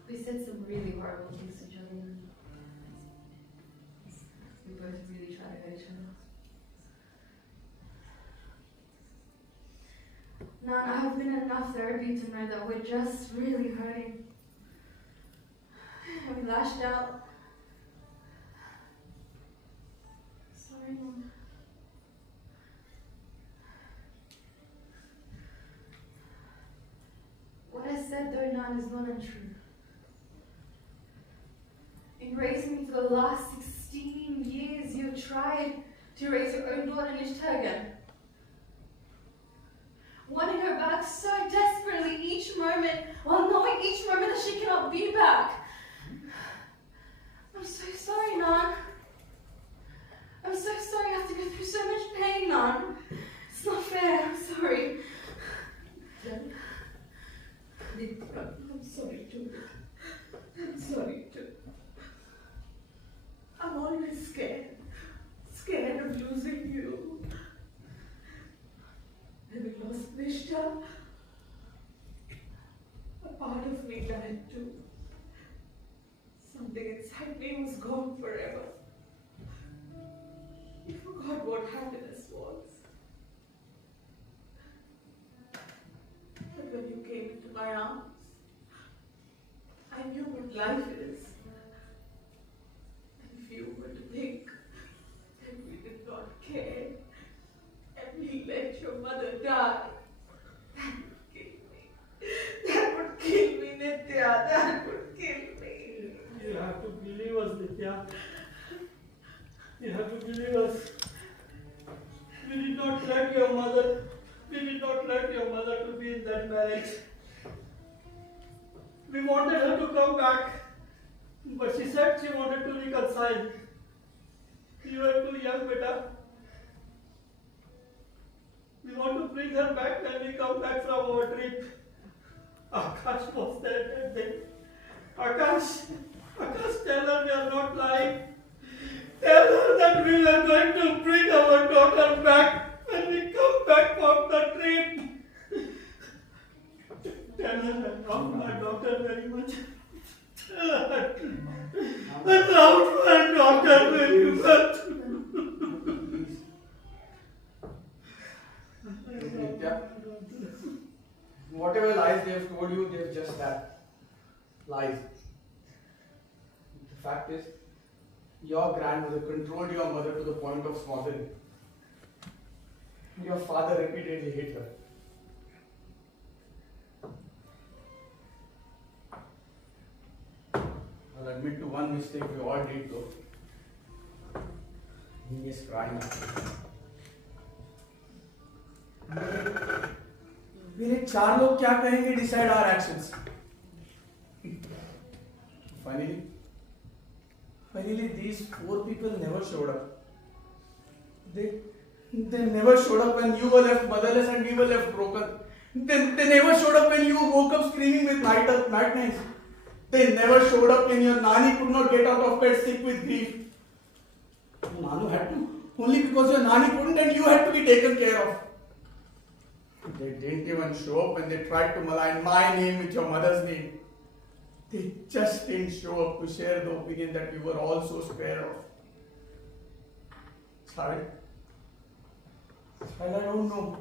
We said some really horrible things to each other. We both really tried to hurt each other. Nan, I've been in enough therapy to know that we're just really hurting. And we lashed out. Sorry, Mom. What I said though, Nan, is not untrue. In raising me for the last 16 years, you've tried to raise your own daughter, Nishta, again. Wanting her back so desperately each moment, while knowing each moment that she cannot be back. I'm so sorry, Nan. I'm so sorry I have to go through so much pain, Nan. He was gone forever. He forgot what happiness was. But when you came into my arms, I knew what life is. And if you were to think that we did not care and we let your mother die, that would kill me. That would kill me, Nitya. That would kill me. You have to believe us, Nitya. You have to believe us. We did not let your mother to be in that marriage. We wanted her to come back, but she said she wanted to reconcile. You are too young, beta. We want to bring her back when we come back from our trip. Akash was there that day. Akash, tell her we are not lying. Tell her that we are going to bring our daughter back when we come back from the trip. Tell her I love my daughter very much. Tell her I love my daughter very much. Nitya, whatever lies they have told you, they're just that. Lies. The fact is, your grandmother controlled your mother to the point of smothering. Your father repeatedly hit her. I'll admit to one mistake we all did though. He is crying. मेरे चार लोग क्या कहेंगे decide our actions. Finally, these four people never showed up. They never showed up when you were left motherless and we were left broken. They never showed up when you woke up screaming with nightmares. They never showed up when your nani could not get out of bed sick with grief. Nanu had to, only because your nani couldn't and you had to be taken care of. They didn't even show up when they tried to malign my name with your mother's name. They just didn't show up to share the opinion that we were all so scared of. Sorry. I don't know.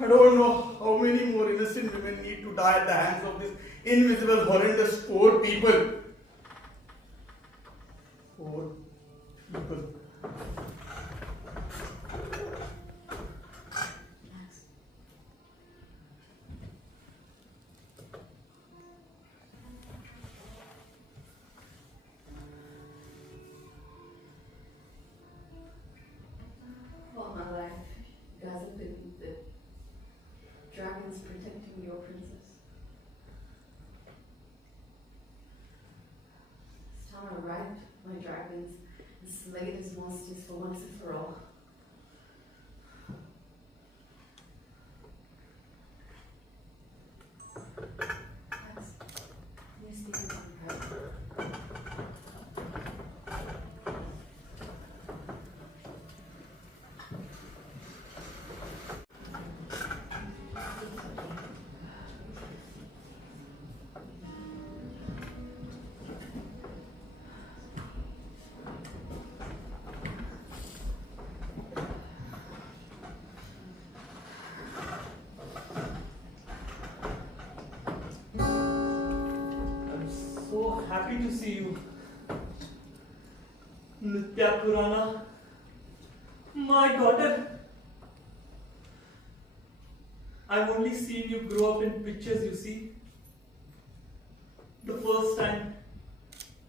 I don't know how many more innocent women need to die at the hands of this invisible, horrendous four people. Four people. All my life, you guys have been the dragons protecting your princess. It's time I ride my dragons and slay these monsters for once and for all. Guys, can you speak into the crowd? So happy to see you. Nitya Purana, my daughter. I've only seen you grow up in pictures, you see. The first time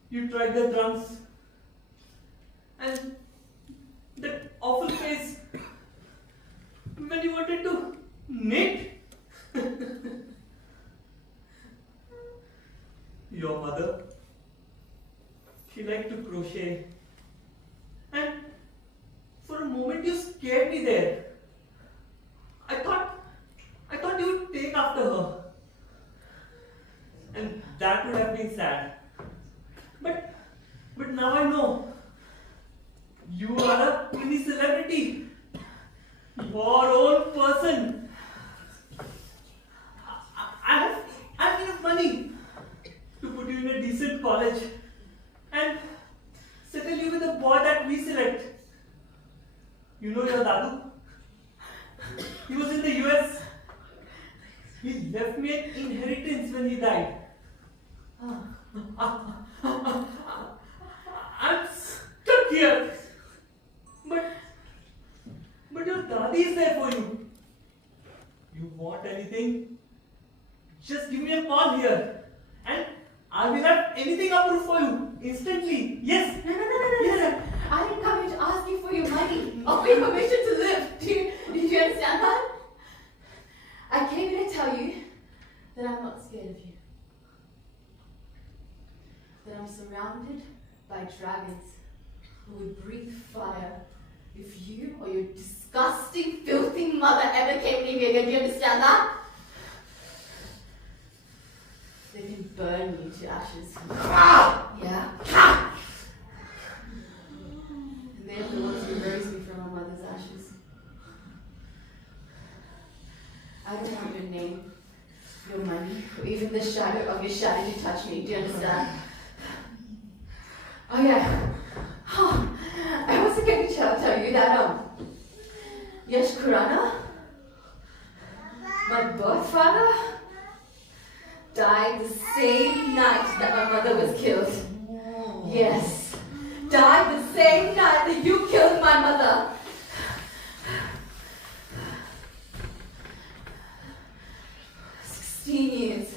you tried the drums and that awful face when you wanted to knit. Your mother, she liked to crochet, and for a moment you scared me there. I thought you would take after her, and that would have been sad. But now I know you are a mini celebrity, your own person. I have enough money to put you in a decent college You know your Dadu? He was in the US. He left me an inheritance when he died. I'm stuck here. But your Dadi is there for you. You want anything? Just give me a call here. And I will have anything approved for you instantly. Yes. No. I didn't come here to ask you for your money or for your permission to live. Do you understand that? I came here to tell you that I'm not scared of you. That I'm surrounded by dragons who would breathe fire if you or your disgusting, filthy mother ever came near me again. Do you understand that? They can burn you to ashes. Yeah. And they're the ones who rose me from my mother's ashes. I don't want your name, your money, or even the shadow of your shadow to touch me. Do you understand? Oh yeah. I also going to tell you that Yash Kurana, my birth father, died the same night that my mother was killed. Yes, died the same night that you killed my mother. Years.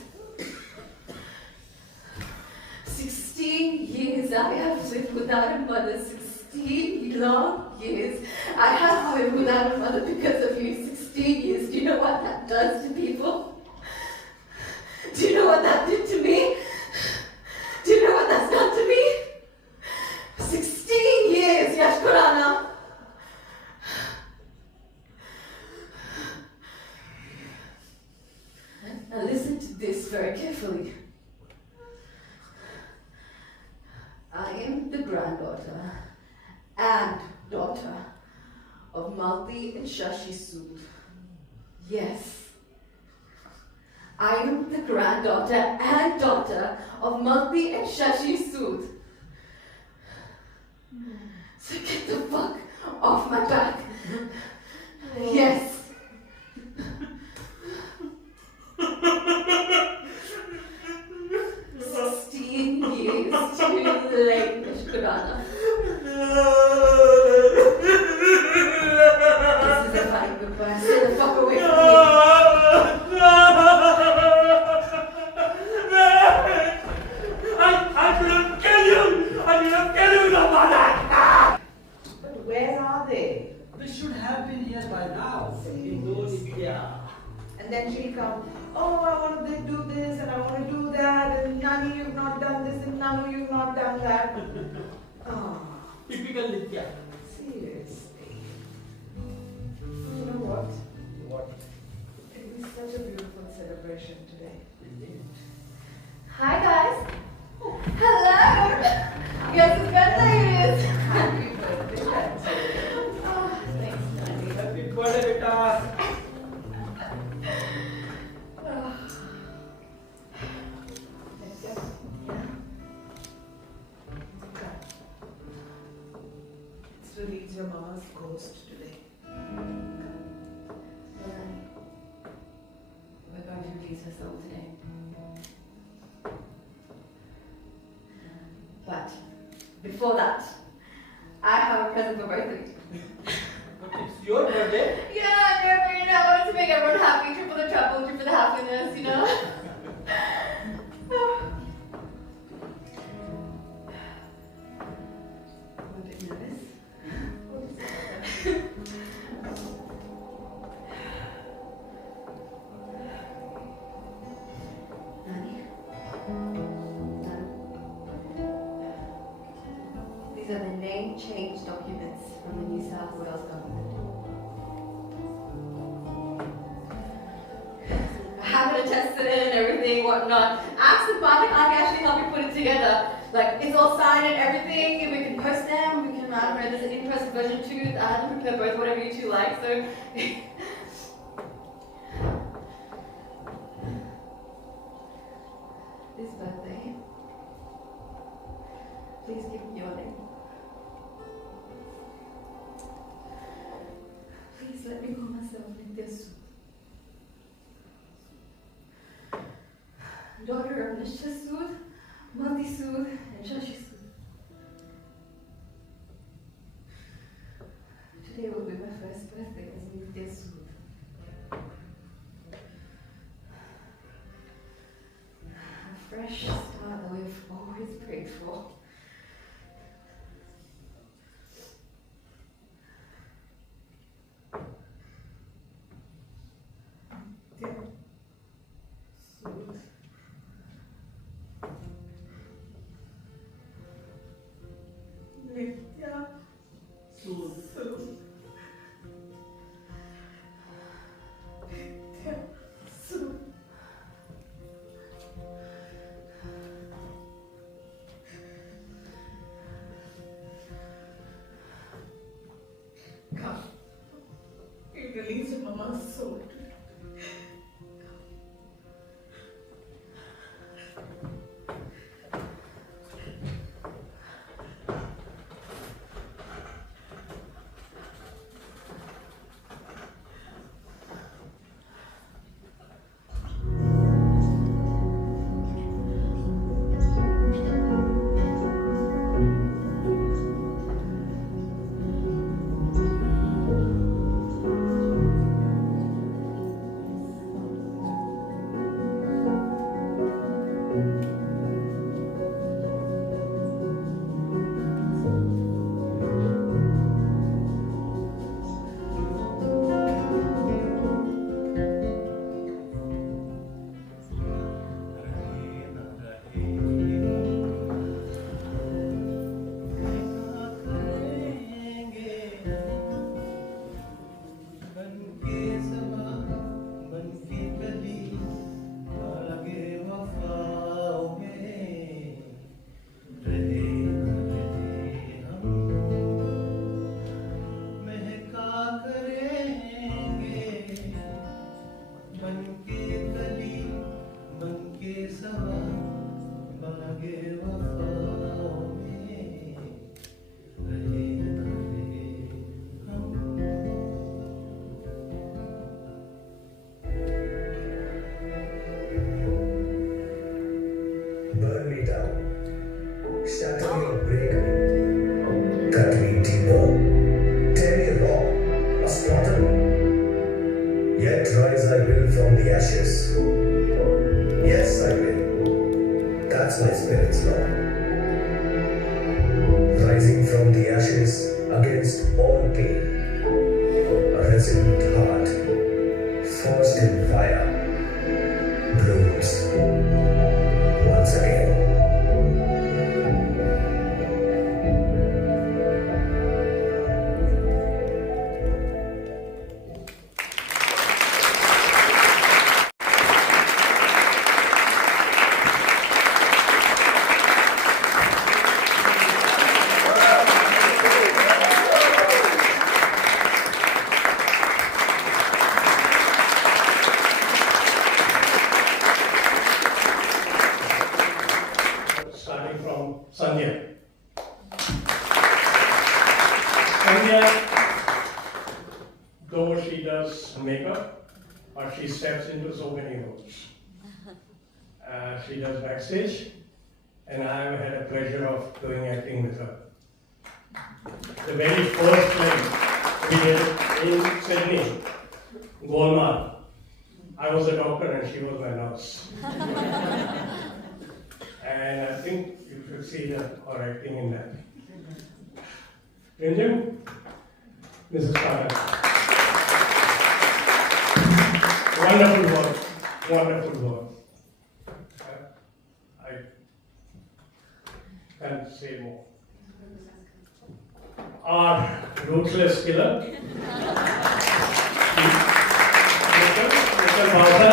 16 years I have lived without a mother. 16 long years I have lived without a mother because of you. 16 years. Do you know what that does to people? Do you know what that did to me? Do you know what that's done to me? 16 years, Yashkurana. Now listen to this very carefully. I am the granddaughter and daughter of Malti and Shashi Sood. Yes. I am the granddaughter and daughter of Malti and Shashi Sood. So get the fuck off my back. Yes. 16 years too late, Nishkurana. This is a fine goodbye. Stay the fuck away from me. I will kill you! I will kill you, your mother! But where are they? They should have been here by now. Indonesia. And then she'll come, oh, I want to do this and I want to do that, and Nani, you've not done this, and Nanu, you've not done that. Oh, Typical Nitya. seriously. You know what? What? It was such a beautiful celebration today. Hi guys. Hello. Guess whose birthday it is? Happy birthday, Sanjhe. Oh, thanks, Nani. Happy birthday, beta. Let's release your mama's ghost today. We're going to release her soul today. But before that, I have a present for both of you. But it's your birthday. Yeah, I know, but you know, I wanted to make everyone happy. Triple the trouble, triple the happiness, you know? I'm a bit nervous. Nani? These are the name change documents from the New South Wales government. I have it attested and everything, whatnot. Ask the partner, I can actually help you put it together. Like, it's all signed and everything, and we can post them, we can, I don't know, there's an in-person version too. I have to prepare both, whatever you two like, so. This birthday, please give me your name. daughter of Nishta Sood, Malti Sood, and Shashi Sood. Today will be my first birthday as Nitya Sood. A fresh start that we've always prayed for. Nitya Sood. Nitya Sood. Come. You release Mama's soul. Burn me down, shatter me or break me, cut me deeper, tear me raw, or slaughter me. Yet rise I will from the ashes. Yes, I will. That's my spirit's law. Rising from the ashes against all pain, a resolute heart, forged in fire, blooms once again. Starting from Sanjhe. Sanjhe, though she does makeup, but she steps into so many roles. She does backstage, and I have had a pleasure of doing acting with her. The very first play we did in Sydney, Golmaal, I was a doctor and she was my nurse. And I think you should see her acting in that. Ranjan, Mrs. Patel. Wonderful work, wonderful work. I can't say more. Our ruthless killer, Mr. Bhavta.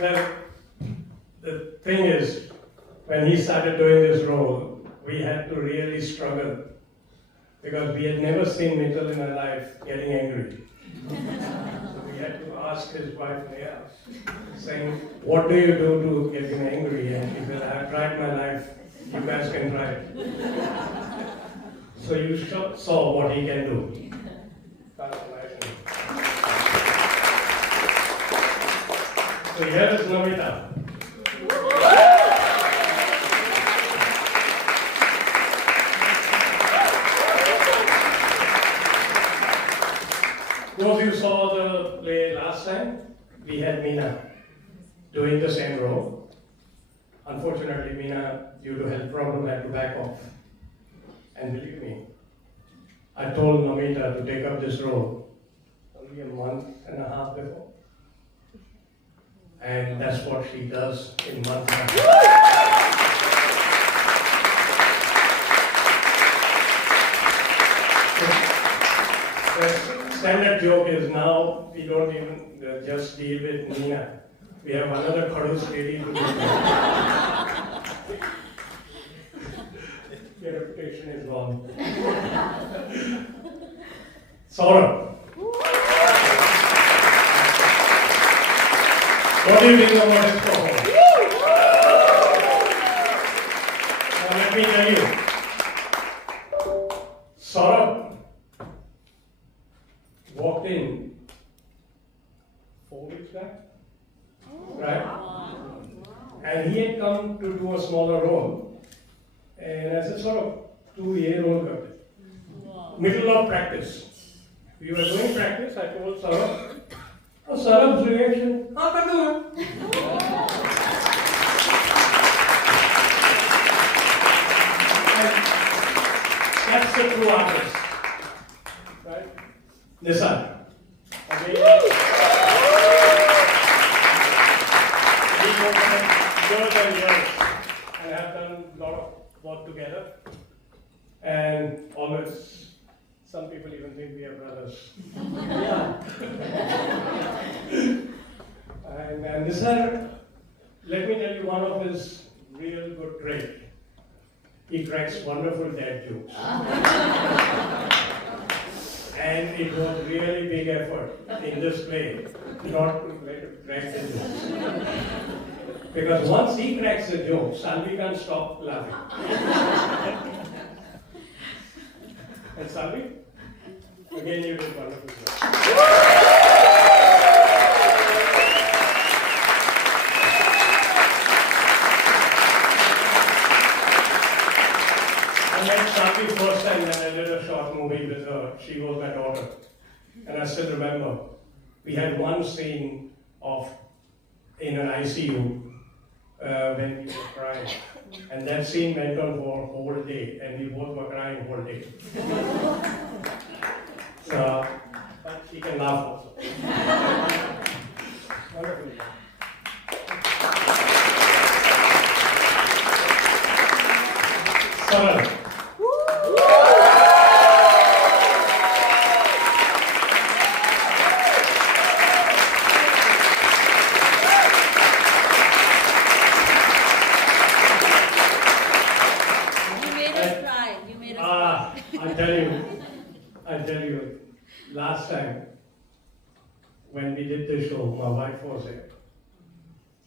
Well, the thing is, when he started doing this role, we had to really struggle because we had never seen Mitchell in our life getting angry. So we had to ask his wife Leah, saying, "What do you do to get him angry?" And she said, "I've tried my life, you guys can try it." So you saw what he can do. So here is Namita. you saw the play last time, we had Meena doing the same role. Unfortunately, Meena, due to health problem, had to back off. And believe me, I told Namita to take up this role only a month and a half before. And that's what she does in month and a half. The standard joke is now we don't even just deal with Meena. We have another Khadus lady who Your reputation is gone. Saurabh. What do you think about his performance? Now let me tell you. Saurabh walked in 4 weeks back, right? And he had come to do a smaller role. And as a sort of 2-year-old girl, middle of practice. We were doing practice, I told Saurabh. Oh, Saurabh's reaction, "Haan, kar dunga." That's the true artist, right? Nissan. Again, we worked years and years, and have done a lot of work together. And always, some people even think we are brothers. And Nissan, let me tell you one of his real good traits. He cracks wonderful dad jokes. And it was really big effort in this play not to let him crack the jokes. Because once he cracks the joke, Sanjhe can't stop laughing. And Sanjhe, again you did wonderful job. I met Sanjhe first time when I did a short movie with her. She was my daughter. And I still remember, we had one scene in an ICU when we were crying. And that scene went on for a whole day, and we both were crying whole day. So, but she can laugh also. Wonderful. Saurabh. I'll tell you, last time when we did the show, my wife was there.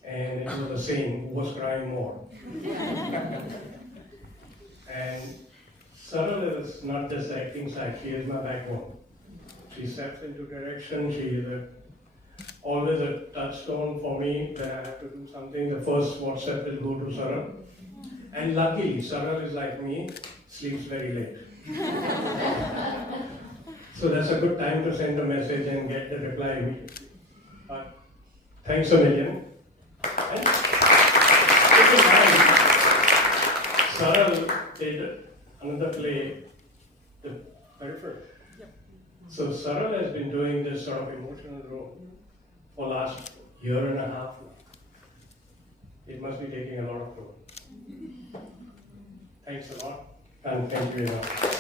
And it was the same, who was crying more. And Sarah is not just the acting side, she is my backbone. She steps into direction, she is always a touchstone for me when I have to do something. The first WhatsApp will go to Sarah. And luckily, Sarah is like me, sleeps very late. So that's a good time to send a message and get the reply immediately. But thanks a million. And keep in mind, Sarah did another play, the very first. So Sarah has been doing this sort of emotional role for last year and a half now. It must be taking a lot of toll. Thanks a lot, and thank you enough.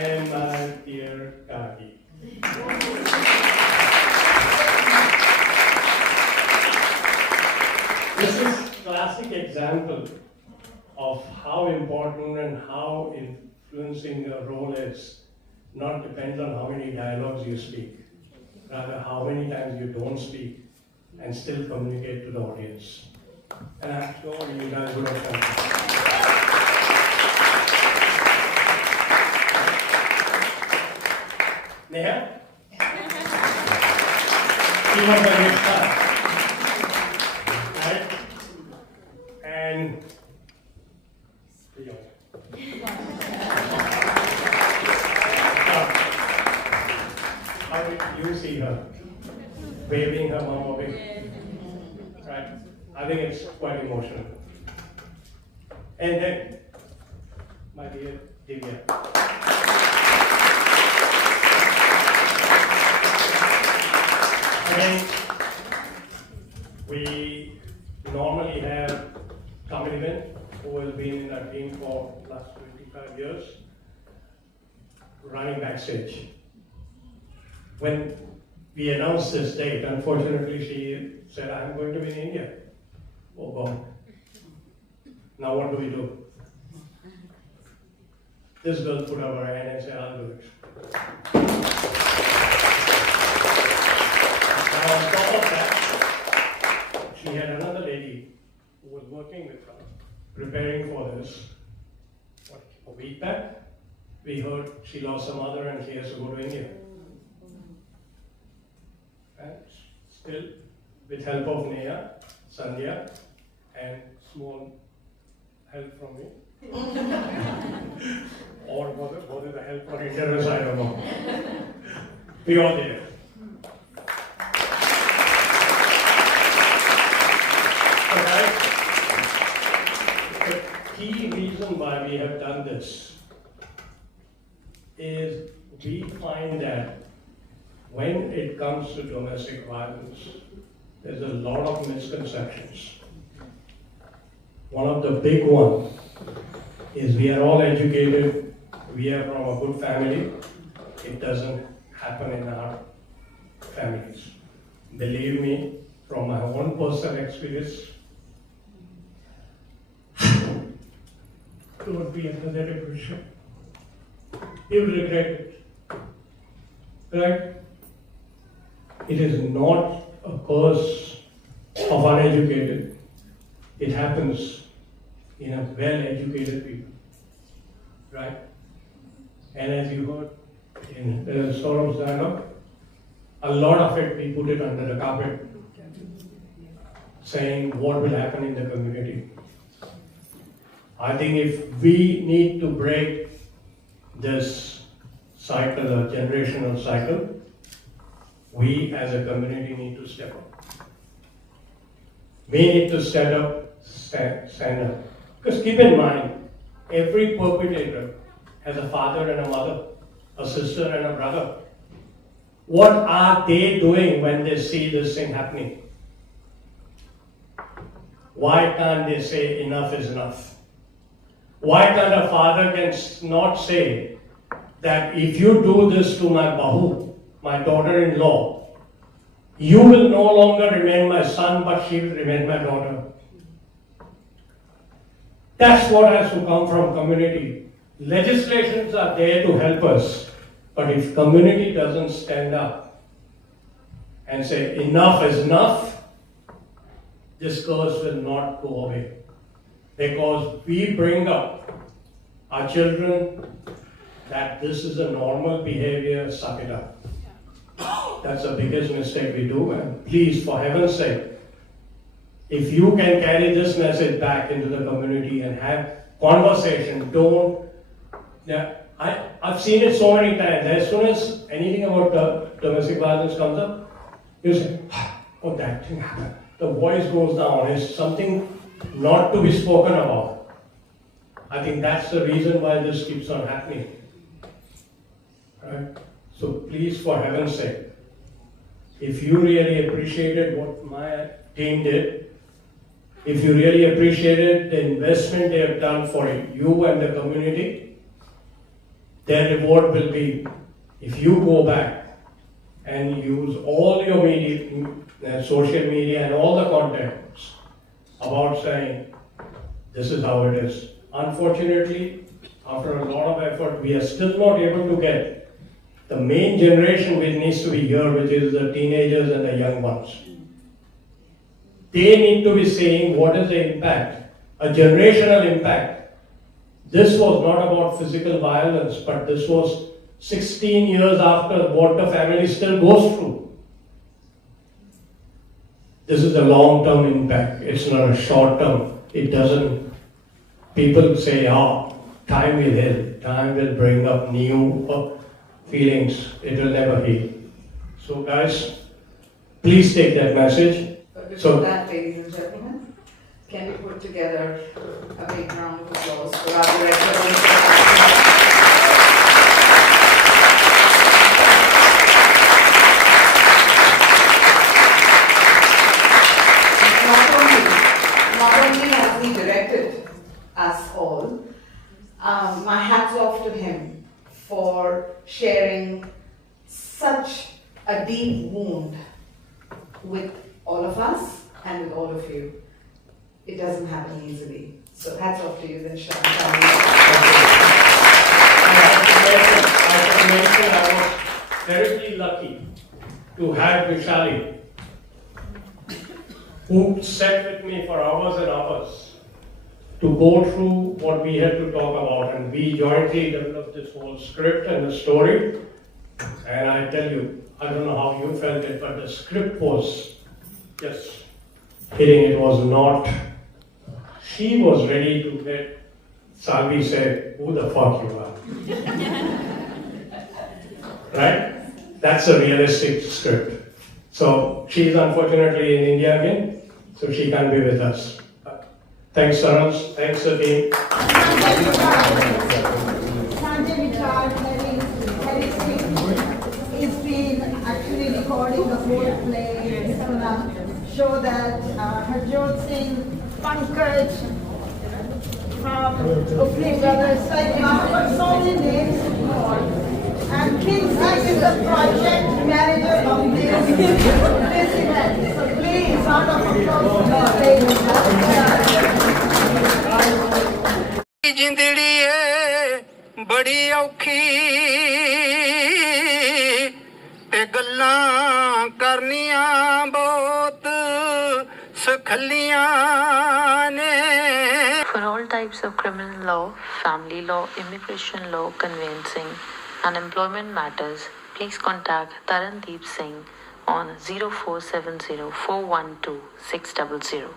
And my dear Kaki. This is a classic example of how important and how influencing a role is. Not depends on how many dialogues you speak, rather how many times you don't speak and still communicate to the audience. And I'm sure you guys would have done that. Neha? She was a Vichar, right? And time you see her waving her mom away, right? I think it's quite emotional. And then, my dear Divya. Again, we normally have Kamiliman, who has been in our team for the last 25 years, running backstage. When we announced this date, unfortunately she said, I'm going to be in India. Oh God. Now what do we do? This girl put up her hand and said, I'll do it. Now on top of that, she had another lady who was working with her, preparing for this. What, a week back, we heard she lost her mother and she has to go to India. And still, with help of Neha, Sanjhe, and small help from me. Or was it the help for interest? I don't know. We all did it. So guys, the key reason why we have done this is we find that when it comes to domestic violence, there's a lot of misconceptions. One of the big ones is we are all educated, we are from a good family. It doesn't happen in our families. Believe me, from my own personal experience, don't be empathetic, Vichar. You will regret it. Right? It is not a curse of uneducated. It happens in a well-educated people. Right? And as you heard in Saurav's dialogue, a lot of it we put it under the carpet, saying what will happen in the community. I think if we need to break this cycle, a generational cycle, we as a community need to step up. We need to stand up. Because keep in mind, every perpetrator has a father and a mother, a sister and a brother. What are they doing when they see this thing happening? Why can't they say enough is enough? Why can't a father not say that if you do this to my bahu, my daughter-in-law, you will no longer remain my son, but she will remain my daughter. That's what has to come from community. Legislations are there to help us, but if community doesn't stand up and say enough is enough, this curse will not go away. Because we bring up our children that this is a normal behavior, suck it up. That's the biggest mistake we do, and please, for heaven's sake, if you can carry this message back into the community and have conversation, don't. Yeah, I've seen it so many times. As soon as anything about domestic violence comes up, you say, oh, that thing happened. The voice goes down. It's something not to be spoken about. I think that's the reason why this keeps on happening. Right? So please, for heaven's sake, if you really appreciated what my team did, if you really appreciated the investment they have done for you and the community, their reward will be, if you go back and use all your media, social media and all the contents about saying, this is how it is. Unfortunately, after a lot of effort, we are still not able to get the main generation which needs to be here, which is the teenagers and the young ones. They need to be saying what is the impact, a generational impact. This was not about physical violence, but this was 16 years after what the family still goes through. This is a long-term impact. It's not a short-term. It doesn't, people say, time will heal. Time will bring up new feelings. It will never heal. So guys, please take that message. Before that, ladies and gentlemen, can we put together a big round of applause for our director? Not only has he directed us all, my hats off to him for sharing such a deep wound with all of us and with all of you. It doesn't happen easily. So hats off to you, Vichar. I was terribly lucky to have Vishali, who sat with me for hours and hours to go through what we had to talk about, and we jointly developed this whole script and the story. And I tell you, I don't know how you felt it, but the script was just hitting. It was not. She was ready to let Salvi say, "Who the fuck you are?" Right? That's a realistic script. So she's unfortunately in India again, so she can't be with us. Thanks, Sarans. Thanks, the team. Sanjhe Vichar, Harry Singh, he's been actually recording the whole play. He's gonna show that Harjot Singh, Pankaj, from Upli Brothers, like so many names to call. And King Singh is the project manager of this event. So please, round of applause for this lady. जिंदड़ी है बड़ी औखी ते गल्लां करनियां बहुत सखलियां ने. For all types of criminal law, family law, immigration law, conveyancing, and employment matters, please contact Tarandeep Singh on 0470 412 600.